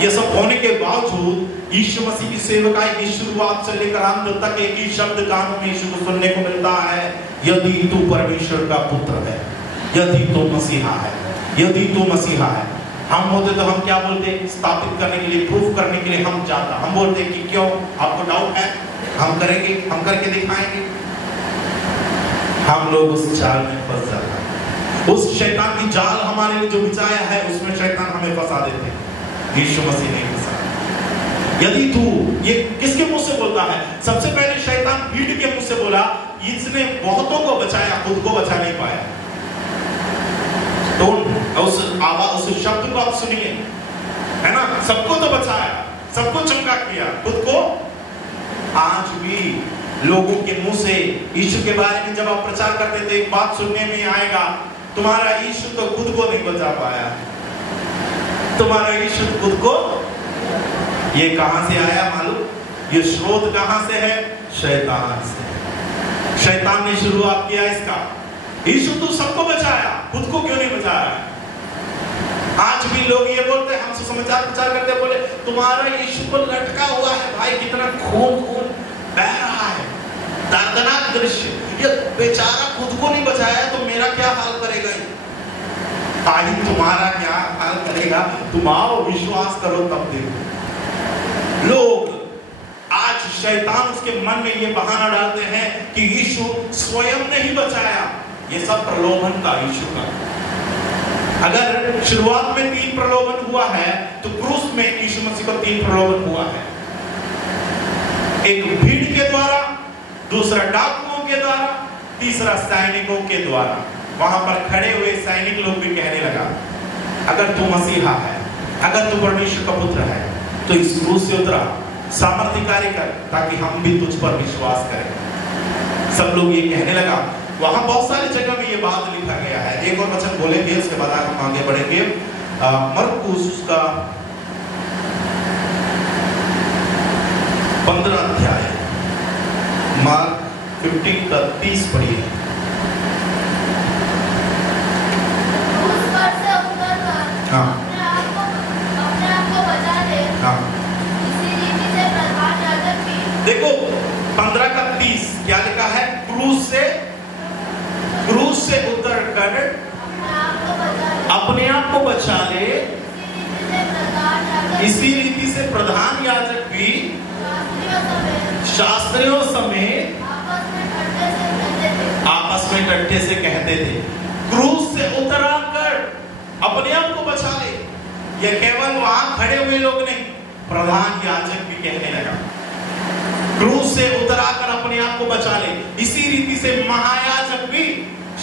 ये सब होने के बावजूद यीशु मसीह की सेवकाई की शुरुआत से लेकर अंत तक एक ही शब्द कानों में यीशु को सुनने को मिलता है, यदि तू परमेश्वर का पुत्र है, यदि तू मसीहा है, यदि तू मसीहा है। हम होते तो हम क्या बोलते? स्थापित करने के लिए, प्रूफ करने के लिए हम जाता, हम बोलते कि क्यों, आपको डाउट है, हम करेंगे, हम करके दिखाएंगे। हम लोग उस जाल में फंस जाते हैं। उस शैतान की जाल हमारे लिए जो बिछाया है, उसमें शैतान हमें फंसा देते हैं। यीशु मसीह नहीं फंसा। यदि तू, ये किसके मुंह से बोलता है? सबसे पहले शैतान भीड़ के मुंह से बोला। इसने बहुतों को बचाया, खुद को बचा नहीं पाया। तो उस आवाज, उस शब्द को आप सुनिए, है ना? सबको तो बचाया, सबको चंगा किया, खुद को। आज भी लोगों के मुंह से यीशु के बारे में जब आप प्रचार करते थे, एक बात सुनने में आएगा, तुम्हारा यीशु तो खुद को नहीं बचा पाया, तुम्हारा यीशु खुद को। ये कहां से आया मालूम? ये स्रोत कहां से है? शैतान से। शैतान ने शुरुआत किया इसका। यीशु तो सबको बचाया, खुद को क्यों नहीं बचाया? आज भी लोग ये बोलते हैं, हमसे समाचार प्रचार करते, बोले तुम्हारा यीशु को लटका हुआ है, भाई कितना खून खून बह रहा है, दर्दनाक दृश्य। ये बेचारा खुद को नहीं बचाया तो मेरा क्या हाल करेगा? भाई तुम्हारा क्या हाल करेगा? तुम आओ, विश्वास करो, तब देखो। लोग आज, शैतान उसके मन में ये बहाना डालते हैं कि यीशु स्वयं नहीं बचाया। ये सब प्रलोभन का, यीशु का। अगर शुरुआत में 3 प्रलोभन हुआ है, तो क्रूस में यीशु मसीह को 3 प्रलोभन हुआ है। एक भीड़ के द्वारा, दूसरा डाकुओं के द्वारा, तीसरा सैनिकों के द्वारा। वहां पर खड़े हुए सैनिक लोग भी कहने लगा, अगर तू मसीहा है, अगर तू परमेश्वर का पुत्र है, तो इस क्रूस से उतरा, सामर्थ्य कार्य कर, ताकि हम भी तुझ पर विश्वास करें। सब लोग ये कहने लगा। वहां बहुत सारी जगह में ये बात लिखा गया है। एक और वचन बोलेंगे, उसके बाद हम आगे बढ़ेंगे। मरकुस उसका 15 अध्याय, मार्क 15 का 30 पढ़िए। हाँ हाँ, देखो 15 का 30 क्या लिखा है? क्रूस से उतर कर अपने आप को बचा ले, इसी रीति से प्रधान याजक भी शास्त्रियों समेत आपस में डंडे से कहते थे। क्रूस से उतर आकर अपने आप को बचा ले, यह केवल वहां खड़े हुए लोग नहीं, प्रधान याजक भी कहने लगा क्रूस से उतर आकर अपने आप को बचा ले, इसी रीति से महायाजक भी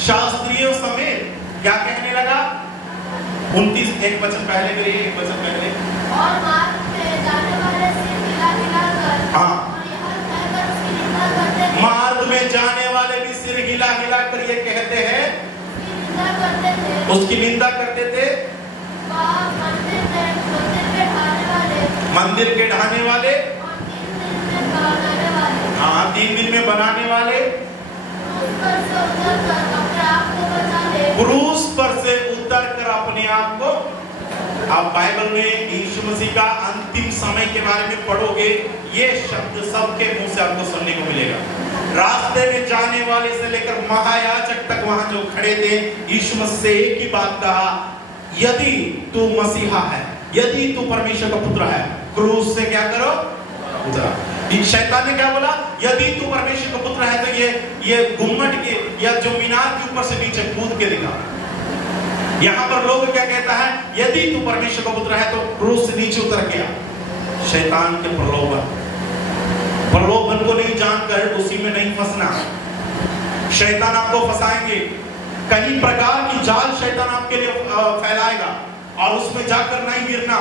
शास्त्रियों समेत क्या कहने लगा? 29 एक वचन पहले करिए, एक वचन पहले। और मार्ग में जाने वाले सिर हिला-हिलाकर, हाँ, और यहाँ कहकर उसकी निंदा करते थे। मार्ग में जाने वाले भी सिर हिला हिला कर ये कहते हैं, उसकी निंदा करते थे। मंदिर के ढाने वाले, हाँ 3 दिन में बनाने वाले, क्रूस पर से उतर कर अपने आप को। आप बाइबल में यीशु मसीह का अंतिम समय के बारे में पढ़ोगे, ये शब्द सबके मुंह से आपको सुनने को मिलेगा। रास्ते में जाने वाले से लेकर महायाजक तक वहां जो खड़े थे, यीशु मसीह से एक ही बात कहा, यदि तू मसीहा है, यदि तू परमेश्वर का पुत्र है, क्रूस से क्या करो? उतरा। शैतान ने क्या बोला? यदि तू परमेश्वर का पुत्र है तो ये गुम्मट के या जो मीनार के ऊपर से नीचे कूद के दिखा। यहाँ पर लोग क्या कहता है? यदि तू परमेश्वर का पुत्र है तो क्रूस से नीचे उतर गया। शैतान के प्रलोभन को नहीं जानकर उसी में नहीं फंसना। शैतान आपको फंसाएंगे, कई प्रकार की जाल शैतान आपके लिए फैलाएगा और उसमें जाकर नहीं गिरना।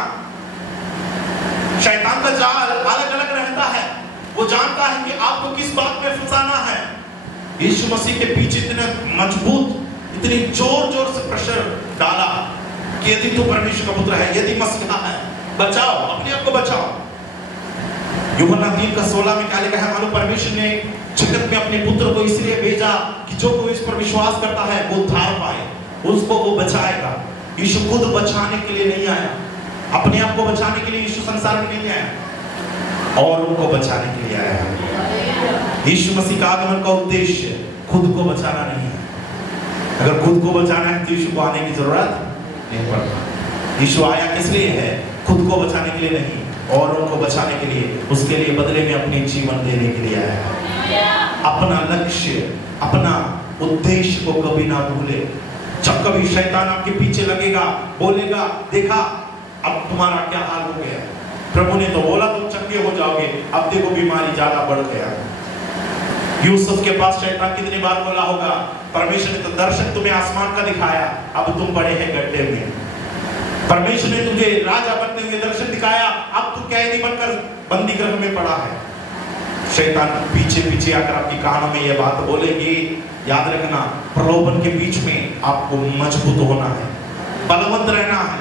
शैतान का जाल अलग अलग रहता है, वो जानता है कि आपको किस बात में फंसाना है। यीशु मसीह के पीछे इतने मजबूत, इतनी जोर जोर से प्रेशर डाला कि यदि तू परमेश्वर का पुत्र है, यदि मसीहा है, बचाओ, अपने आप को बचाओ। यूहन्ना 3:16 में क्या लिखा है? मानो परमेश्वर ने जगत में अपने पुत्र को इसलिए भेजा कि जो कोई इस पर विश्वास करता है वो उद्धार पाए, उसको वो बचाएगा। यीशु खुद बचाने के लिए नहीं आया, अपने आप को बचाने के लिए यीशु संसार में नहीं आया, और उनको बचाने के लिए आया है। यीशु मसीह का आगमन का उद्देश्य खुद को बचाना नहीं है। अगर खुद को बचाना है तो यीशु को आने की जरूरत नहीं पड़ता। यीशु आया किस लिए है? खुद को बचाने के लिए नहीं, और उनको बचाने के लिए, उसके लिए बदले में अपने जीवन देने के लिए आया है। अपना लक्ष्य, अपना उद्देश्य को कभी ना भूले। जब कभी शैतान आपके पीछे लगेगा, बोलेगा देखा अब तुम्हारा क्या हाल हो गया, प्रभु ने तो बोला तुम चंगे हो जाओगे, अब देखो बीमारी ज्यादा बढ़ गया। यूसुफ के पास शैतान कितनी बार बोला होगा, परमेश्वर ने तो दर्शन तुम्हें आसमान का दिखाया, अब तुम पड़े हैं गड्ढे में। परमेश्वर ने तुझे राजा बनते हुए दर्शन दिखाया, अब तू कैदी बनकर बंदी गृह में पड़ा है। शैतान पीछे पीछे आकर आपकी कानों में यह बात बोलेगी। याद रखना, प्रलोभन के बीच में आपको मजबूत होना है, बलवंत रहना है।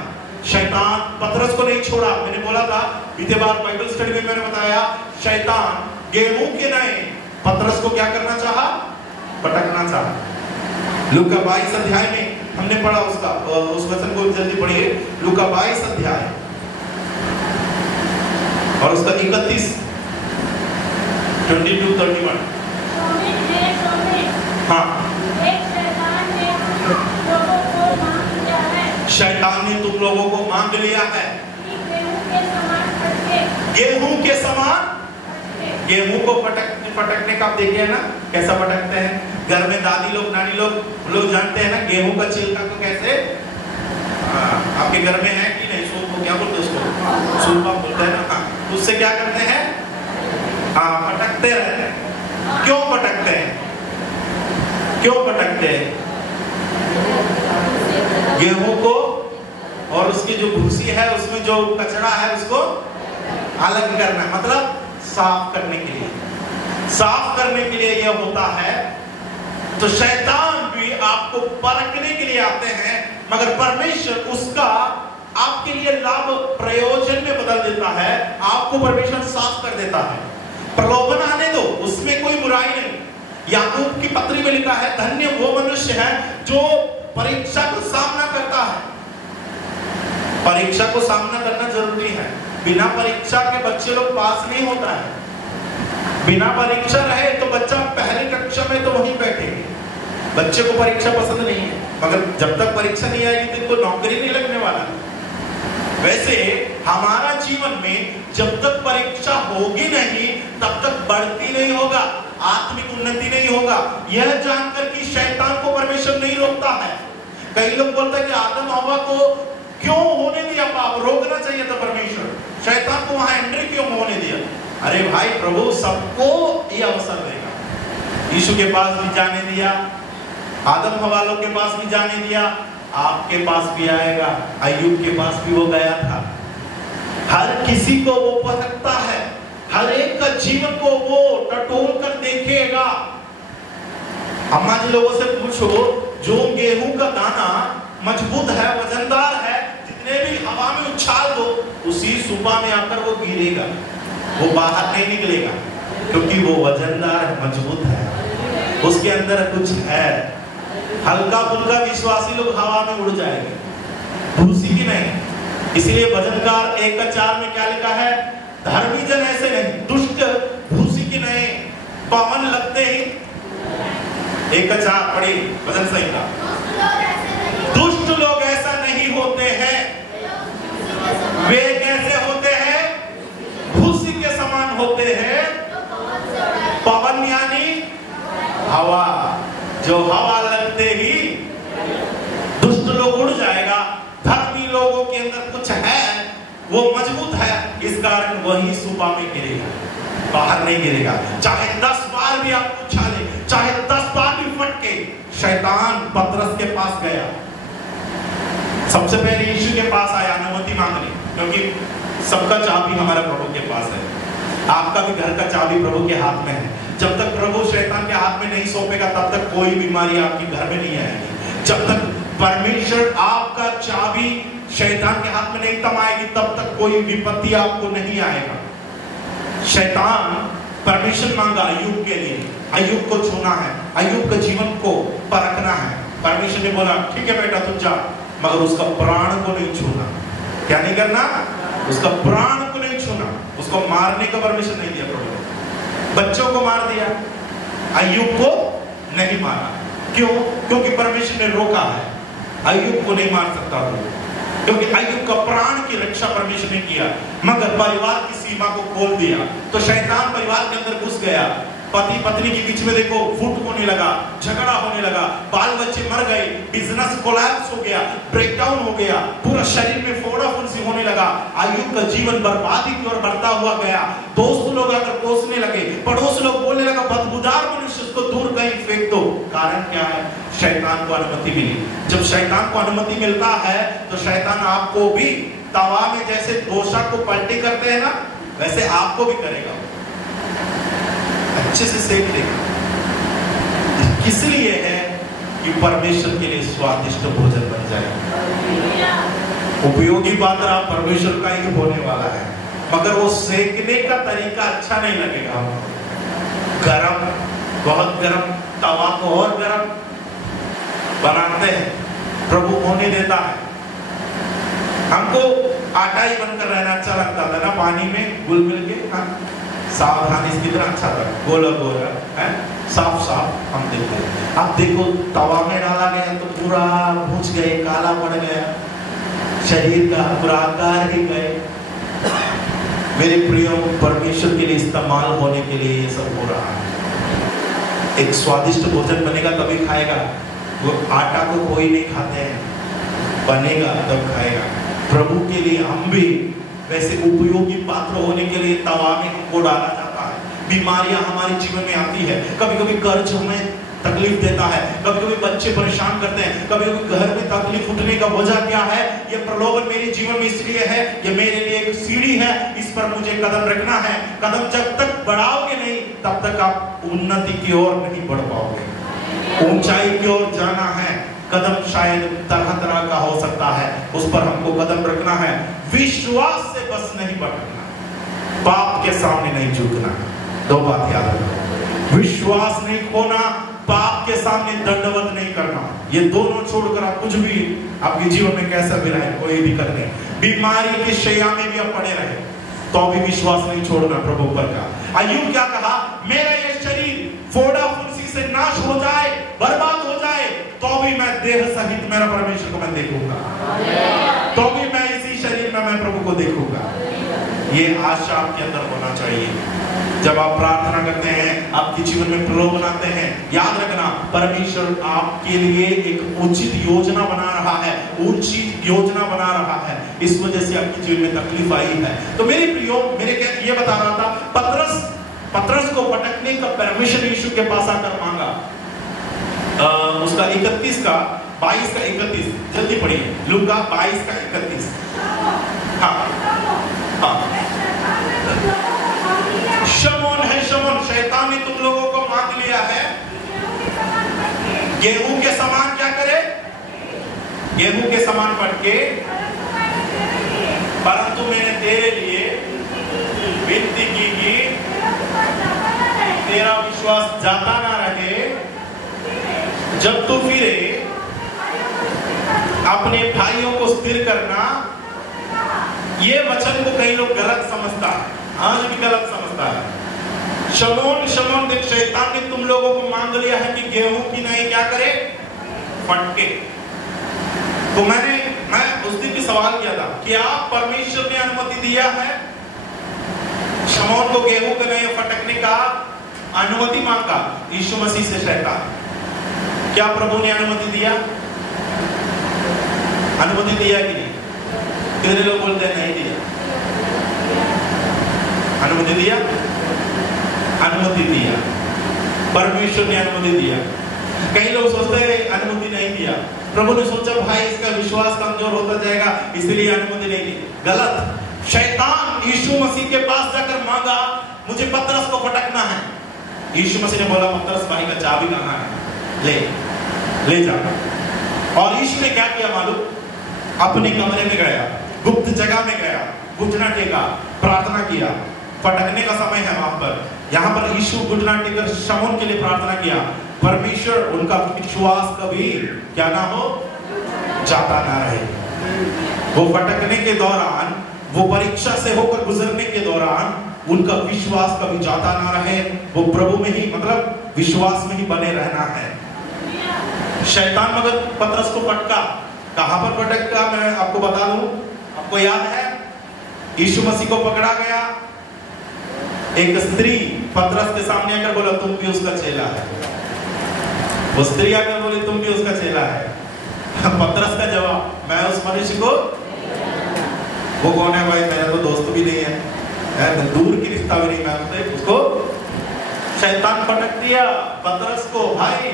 शैतान पतरस को नहीं छोड़ा। मैंने बोला था बीते बार बाइबल स्टडी में, मैंने बताया शैतान गेहूं के नए पतरस को क्या करना चाहा? पटकना चाहा। लूका 22 अध्याय में हमने पढ़ा उसका, उस वचन को जल्दी पढ़िए। लूका 22 अध्याय और उसका 31 22-31। हाँ, शैतान ने तुम लोगों को मांग लिया है गेहूं के समान। गेहूं को पटकने का आप देखिए ना, कैसा पटकते हैं। घर में दादी लोग, नानी लोग जानते हैं ना गेहूं का छिलका को कैसे। आपके घर में है कि नहीं? सूप को क्या बोलते हैं? उसको सूपा बोलते हैं ना। उससे क्या करते हैं? पटकते रहते हैं। क्यों पटकते हैं? क्यों पटकते हैं? गेहूं को और उसकी जो भूसी है, उसमें जो कचरा है, उसको अलग करना, मतलब साफ करने के लिए। साफ करने के लिए यह होता है। तो शैतान भी आपको परखने के लिए आते हैं, मगर परमेश्वर उसका आपके लिए लाभ प्रयोजन में बदल देता है, आपको परमेश्वर साफ कर देता है। प्रलोभन आने दो, उसमें कोई बुराई नहीं। याकूब की पत्री में लिखा है, धन्य वो मनुष्य है जो परीक्षा को सामना करता है। परीक्षा को सामना करना जरूरी है। बिना परीक्षा के बच्चे लोग पास नहीं होता है। बिना परीक्षा रहे तो बच्चा पहली कक्षा में तो वहीं बैठेंगे। बच्चे को परीक्षा पसंद नहीं है, मगर जब तक परीक्षा नहीं आएगी तो इनको नौकरी नहीं लगने वाला। वैसे हमारा जीवन में जब तक परीक्षा होगी नहीं तब तक बढ़ती नहीं होगा, आत्मिक उन्नति नहीं होगा। यह जानकर कि शैतान को परमेश्वर नहीं रोकता है। कई लोग बोलते हैं कि आदम हव्वा को क्यों होने दिया पाप, रोकना चाहिए था परमेश्वर, शैतान को वहां एंट्री क्यों होने दिया? अरे भाई, प्रभु सबको ये अवसर देगा। यीशु के पास भी जाने दिया, आदम हवालों के पास भी जाने दिया, आपके पास भी आएगा। अय्यूब के पास भी वो गया था। हर किसी को वो पकड़ता है, हर एक का जीवन को वो टटोल कर देखेगा। अम्मा जी लोगों से पूछो, जो गेहूं का दाना मजबूत है, वजनदार है, जितने भी हवा में उछाल दो उसी सुबह में आकर वो गिरेगा, वो बाहर नहीं निकलेगा, क्योंकि वो वजनदार है, मजबूत है, उसके अंदर कुछ है। हल्का फुल्का विश्वासी लोग हवा में उड़ जाएंगे, भूसी की नहीं। इसलिए भजनकार 1:4 में क्या लिखा है? धर्मी जन ऐसे नहीं, दुष्ट भूसी की नहीं, पवन लगते ही। 1:4 पढ़ी भजन संहिता। दुष्ट लोग ऐसा नहीं होते हैं, वे कैसे होते हैं? भूसी के समान होते हैं। पवन यानी हवा, जो हवा लगते ही दुष्ट लोग उड़ जाएगा। धर्मी लोगों के अंदर कुछ है, वो मजबूत है, इस कारण वही सुबह में गिरेगा, बाहर नहीं गिरेगा। चाहे 10 बार भी आप उछाले, चाहे 10 बार भी फटके। शैतान पतरस के पास गया, सबसे पहले यीशु के पास आया अनुमति मांगने, क्योंकि सबका चाबी हमारा प्रभु के पास है। आपका भी घर का चाबी प्रभु के हाथ में है। जब तक प्रभु शैतान के हाथ में नहीं सौंपेगा तब तक कोई बीमारी आपके घर में नहीं आएगी। जब तक परमेश्वर आपका चाबी शैतान के हाथ में नहीं थमाएगी तब तक कोई विपत्ति आपको नहीं आएगा। शैतान परमिशन मांगा अय्यूब के लिए, अय्यूब को छूना है, अय्यूब के जीवन को परखना है। परमेश्वर ने बोला ठीक है बेटा तुम जा, मगर उसका प्राण को नहीं छूना। क्या नहीं करना? उसका प्राण को नहीं छूना। उसको मारने का परमिशन नहीं दिया प्रभु। बच्चों को मार दिया, अय्यूब को नहीं मारा। क्यों? क्योंकि परमेश्वर ने रोका है। अय्यूब को नहीं मार सकता वो, क्योंकि अय्यूब का प्राण की रक्षा परमेश्वर ने किया, मगर परिवार की सीमा को खोल दिया तो शैतान परिवार के अंदर घुस गया। पति पत्नी के बीच में देखो फूट होने लगा, झगड़ा होने लगा, बाल बच्चे मर गए, बिजनेस कोलैप्स हो गया, ब्रेकडाउन हो गया, पूरा शरीर में फोड़ा फुंसी होने लगा। अय्यूब का जीवन बर्बादी की ओर बढ़ता हुआ गया। दोस्त लोग आकर कोसने लगे, पड़ोस लोग बोलने लगा बदबूदार मनुष्य, उसको दूर कहीं फेंक दो। कारण क्या है? शैतान को अनुमति मिली। जब शैतान को अनुमति मिलता है तो शैतान आपको भी तवा में जैसे डोसा को पलटी करते हैं ना, वैसे आपको भी करेगा, अच्छे से सेक देगा। किस लिए है? कि परमेश्वर के लिए स्वादिष्ट भोजन बन जाए। उपयोगी पात्र आप परमेश्वर का ही होने वाला है, मगर वो सेकने का तरीका अच्छा नहीं लगेगा। गरम, बहुत गरम तवा को और गरम बनाते हैं, प्रभु होने देता है। हमको आटा ही बनकर रहना अच्छा लगता था ना, पानी में घुल मिल के। हाँ, सावधानी इसकी तरह अच्छा था, गोला गोला है, साफ साफ हम देखते हैं। अब देखो तवा में डाला गया तो पूरा भूज गए, काला पड़ गया, शरीर का पूरा आकार ही गए। मेरे प्रियो, परमेश्वर के लिए इस्तेमाल होने के लिए ये सब हो रहा है। एक स्वादिष्ट भोजन बनेगा तभी खाएगा। वो आटा को कोई नहीं खाते हैं, बनेगा तब खाएगा। प्रभु के लिए हम भी वैसे उपयोगी पात्र होने के लिए तवा में हमको डाला जाता है। बीमारियां हमारे जीवन में आती है, कभी कभी कर्ज हमें तकलीफ देता है, कभी कभी बच्चे परेशान करते हैं, कभी कभी घर में तकलीफ उठने का वजह क्या है? ये प्रलोभन मेरे जीवन में इसलिए है, ये मेरे लिए एक सीढ़ी है, इस पर मुझे कदम रखना है। कदम जब तक बढ़ाओगे नहीं तब तक आप उन्नति की ओर नहीं बढ़ पाओगे। ऊंचाई की ओर जाना है, कदम शायद तरह तरह का हो सकता है, उस पर हमको कदम रखना है। विश्वास से बस नहीं भटकना, पाप के सामने नहीं झुकना। दो बात याद रखो, विश्वास नहीं खोना, पाप के सामने दंडवत नहीं करना। ये दोनों छोड़कर आप कुछ भी आपके जीवन में कैसा भी रहे, कोई दिक्कत नहीं, बीमारी की शैया में भी आप पड़े रहे तो भी विश्वास नहीं छोड़ना प्रभु पर का। अय्यूब क्या कहा, मेरा ये शरीर फोड़ा फुंसी से नाश हो जाए, बर्बाद हो जाए, तो भी मैं देह सहित मेरा परमेश्वर को मैं देखूंगा, तो भी मैं इसी शरीर में मैं प्रभु को देखूंगा। ये आशा आपके अंदर होना चाहिए। जब आप प्रार्थना करते हैं, आपके जीवन में प्रलोभन आते हैं, याद रखना परमेश्वर आपके लिए एक उचित योजना बना रहा है, ऊंची योजना बना रहा है। इस वजह से आपके जीवन में तकलीफ आई है। तो मेरे प्रियो, ये बता रहा था, पतरस को भटकने का परमिशन यीशु के पास आकर मांगा। उसका 21 का 22 का 31 जल्दी पढ़िए, लूका 22 का 31। हाँ, शमौन है, शमौन, शैतान ने तुम लोगों को मांग लिया है, गेहूं के समान क्या करे, गेहूं के समान पटके, परंतु मैंने तेरे लिए विनती की कि तेरा विश्वास जाता ना रहे, जब तू फिरे अपने भाइयों को स्थिर करना। ये वचन को कई लोग गलत समझता है, आज भी गलत समझता है। शमौन, शमौन, देख शैतान ने तुम लोगों को मांग लिया है कि गेहूं की नहीं क्या करे, फटके। तो मैं उस दिन भी सवाल किया था, क्या परमेश्वर ने अनुमति दिया है शमौन को गेहूं के नहीं फटकने का? अनुमति मांगा यीशु मसीह से शैतान, क्या प्रभु ने अनुमति दिया? अनुमति दिया कि नहीं? कितने लोग बोलते हैं नहीं दिया? अनुमति दिया, अनुमति दिया, परमेश्वर ने अनुमति दिया। कई लोग सोचते हैं अनुमति नहीं दिया, प्रभु ने सोचा भाई इसका विश्वास कमजोर होता जाएगा इसलिए अनुमति नहीं दी। गलत। शैतान यीशु मसीह के पास जाकर मांगा, मुझे पतरस को फटकना है। यीशु मसीह ने बोला, पतरस भाई का चाबी कहां है, ले जा। और यीशु ने क्या किया मालूम? अपने कमरे में गया, गुप्त जगह में गया, घुटना टेका, प्रार्थना किया। फटकने का समय है वहां पर, यहाँ पर यीशु घुटना टेकर शमौन के लिए प्रार्थना किया। परमेश्वर उनका विश्वास कभी क्या ना हो, जाता ना रहे। वो फटकने के दौरान, वो परीक्षा से होकर गुजरने के दौरान उनका विश्वास कभी जाता ना रहे। वो प्रभु में ही, मतलब विश्वास में ही बने रहना है। शैतान मगर पतरस को फटका, कहां पर फटका मैं आपको बता दूं, आपको याद है? यीशु मसीह को पकड़ा गया, एक स्त्री पतरस के सामने आकर बोला तुम भी उसका चेला है। वो स्त्री आकर बोली तुम भी उसका चेला है। पतरस का जवाब, मैं उस मनुष्य को, वो कौन है भाई, मेरा तो दोस्त भी नहीं है, दूर की रिश्ता भी नहीं, मैं उसको। शैतान पटक दिया पतरस को। भाई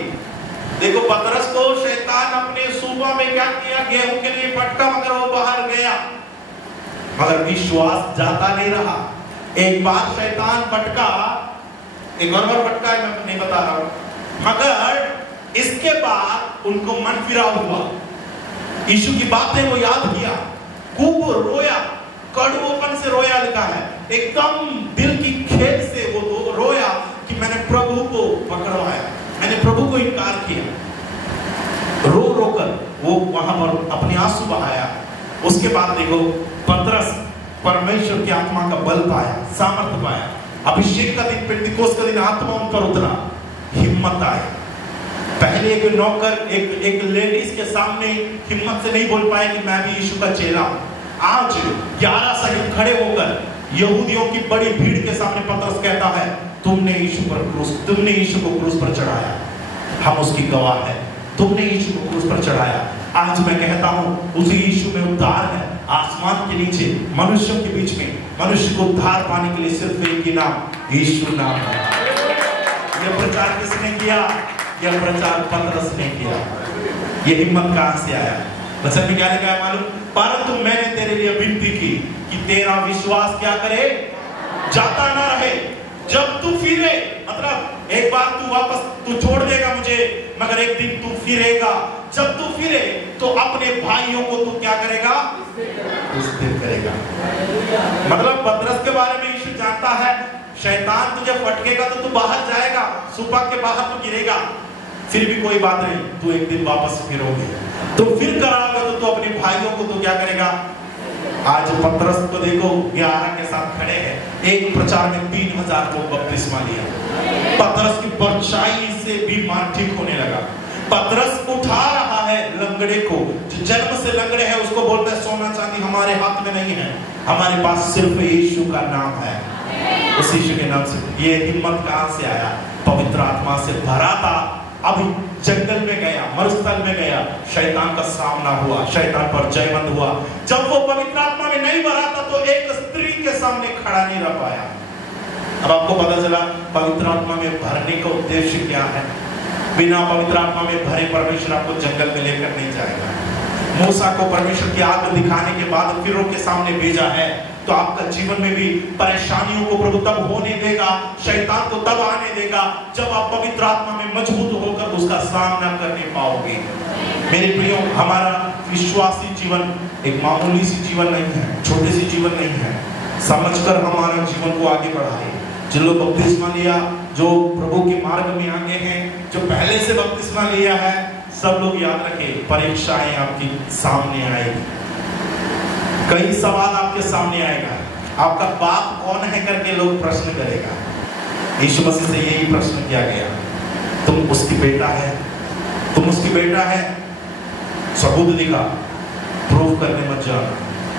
देखो, पतरस को शैतान अपने सूबा में क्या किया, गेहूं के लिए पटका, मगर वो बाहर गया, मगर विश्वास जाता नहीं रहा। एक बार शैतान पटका, एक और बार पटका है, मैं नहीं बता रहा हूं, मगर इसके बाद उनको मन फिराव हुआ, यीशु की बातें वो याद किया, खूब रोया, कड़वोपन से रोया लिखा है, एकदम दिल की खेद से वो रोया कि मैंने प्रभु को पकड़वाया, मैंने प्रभु को इनकार किया। रो रोकर वो वहां पर अपने आंसू बहाया। उसके बाद देखो पतरस परमेश्वर की आत्मा का बल पाया, सामर्थ्य पाया। अभिषेक का दिन, पेंटिकोस्त का दिन आत्मा उन पर उतरा, हिम्मत आई। पहले एक नौकर, एक लेडीज के सामने हिम्मत से नहीं बोल पाए कि मैं भी यीशु का चेला हूं। आज 11 सहित खड़े होकर यहूदियों की बड़ी भीड़ के सामने पतरस कहता है, तुमने यीशु को क्रूस पर चढ़ाया, हम उसकी गवाह है, तुमने यीशु को क्रूस पर चढ़ाया। आज मैं कहता हूं उसी यीशु में उद्धार है, आसमान के नीचे मनुष्यों के बीच में मनुष्य को उद्धार पाने के लिए सिर्फ एक ही नाम, यीशु नाम है। यह प्रचार किसने किया? यह प्रचार पतरस ने किया। यह हिम्मत कहां से आया? वचन में क्या लिखा है मालूम? परंतु मैंने तेरे लिए विनती की कि तेरा विश्वास क्या करे, जाता ना रहे। जब तू फिरे, मतलब एक बार तू वापस, तू छोड़ देगा मुझे, मगर एक दिन तू फिरेगा, जब तू फिरे तो अपने भाइयों को तू क्या करेगा? स्थिर करेगा। मतलब पतरस के बारे में यीशु जानता है, शैतान तुझे फटकेगा तो तू बाहर जाएगा, सुपा के बाहर तू गिरेगा, फिर भी कोई बात नहीं, तू एक दिन वापस फिरोगे। तो फिर कराओगे तो तू अपने भाइयों को तू क्या करेगा? आज पतरस को देखो 11 के साथ खड़े हैं, एक प्रचार में 3000 लोग बपतिस्मा लिया। पतरस की परछाई से बीमार ठीक होने लगा। पतरस उठा रहा है लंगड़े को, जो जन्म से लंगड़े है उसको बोलता है सोना चांदी हमारे हाथ में नहीं है, हमारे पास सिर्फ यीशु का नाम है। उस यीशु के नाम से। ये हिम्मत कहां से आया? पवित्र आत्मा से भरा था। अभी जंगल में गया, मरुस्थल में गया, शैतान का सामना हुआ, शैतान पर जयवंत हुआ। जब वो पवित्र आत्मा में नहीं भरा था तो एक स्त्री के सामने खड़ा नहीं रह पाया। अब आपको पता चला पवित्र आत्मा में भरने का उद्देश्य क्या है। बिना पवित्र आत्मा में भरे परमेश्वर आपको जंगल में लेकर नहीं जाएगा। मूसा को परमेश्वर की आग दिखाने के बाद फिरौन के सामने भेजा है, तो आपका जीवन में भी परेशानियों को प्रभु तब होने देगा, शैतान को तब आने देगा जब आप पवित्र आत्मा में मजबूत होकर उसका सामना करने पाओगे। मेरे प्रियो, हमारा विश्वासी जीवन एक मामूली सी जीवन नहीं है, छोटे सी जीवन नहीं है। समझकर हमारा जीवन को आगे बढ़ाए। जिन लोग बपतिस्मा लिया, जो प्रभु के मार्ग में आगे हैं, जो पहले से बपतिस्मा लिया है, सब लोग याद रखें, परीक्षाएं आपके सामने आएगी, कई सवाल आपके सामने आएगा। आपका बाप कौन है करके लोग प्रश्न करेगा। यीशु मसीह से यही प्रश्न किया गया, तुम उसकी बेटा है, तुम उसकी बेटा है, सबूत दिखा, प्रूव करने मत जाना,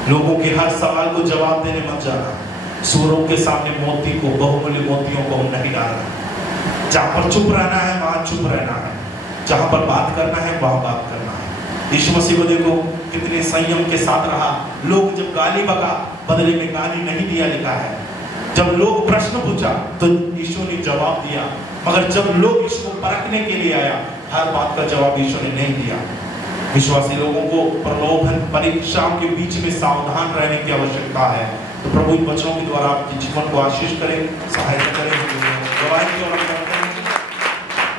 लोगों के हर सवाल को जवाब देने मत जाना, सूरों के सामने मोती को, बहुमूल्य मोतियों को नहीं डालना। जहां पर चुप रहना है वहां चुप रहना है, जहां पर बात करना है वहां बात करना है। यीशु मसीह को देखो कितने संयम के साथ रहा। लोग जब गाली बका, बदले में गाली नहीं दिया, लिखा है। जब लोग प्रश्न पूछा तो यीशु ने जवाब दिया, मगर जब लोग यीशु को परखने के लिए आया, हर बात का जवाब यीशु ने नहीं दिया। विश्वासी लोगों को प्रलोभन, परीक्षाओं के बीच में सावधान रहने की आवश्यकता है। तो प्रभु इन वचनों के द्वारा आपके जीवन को आशीष करें, सहायता करें।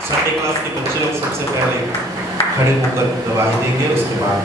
संडे क्लास के बच्चे लोग सबसे पहले खड़े होकर दवाई देंगे, उसके बाद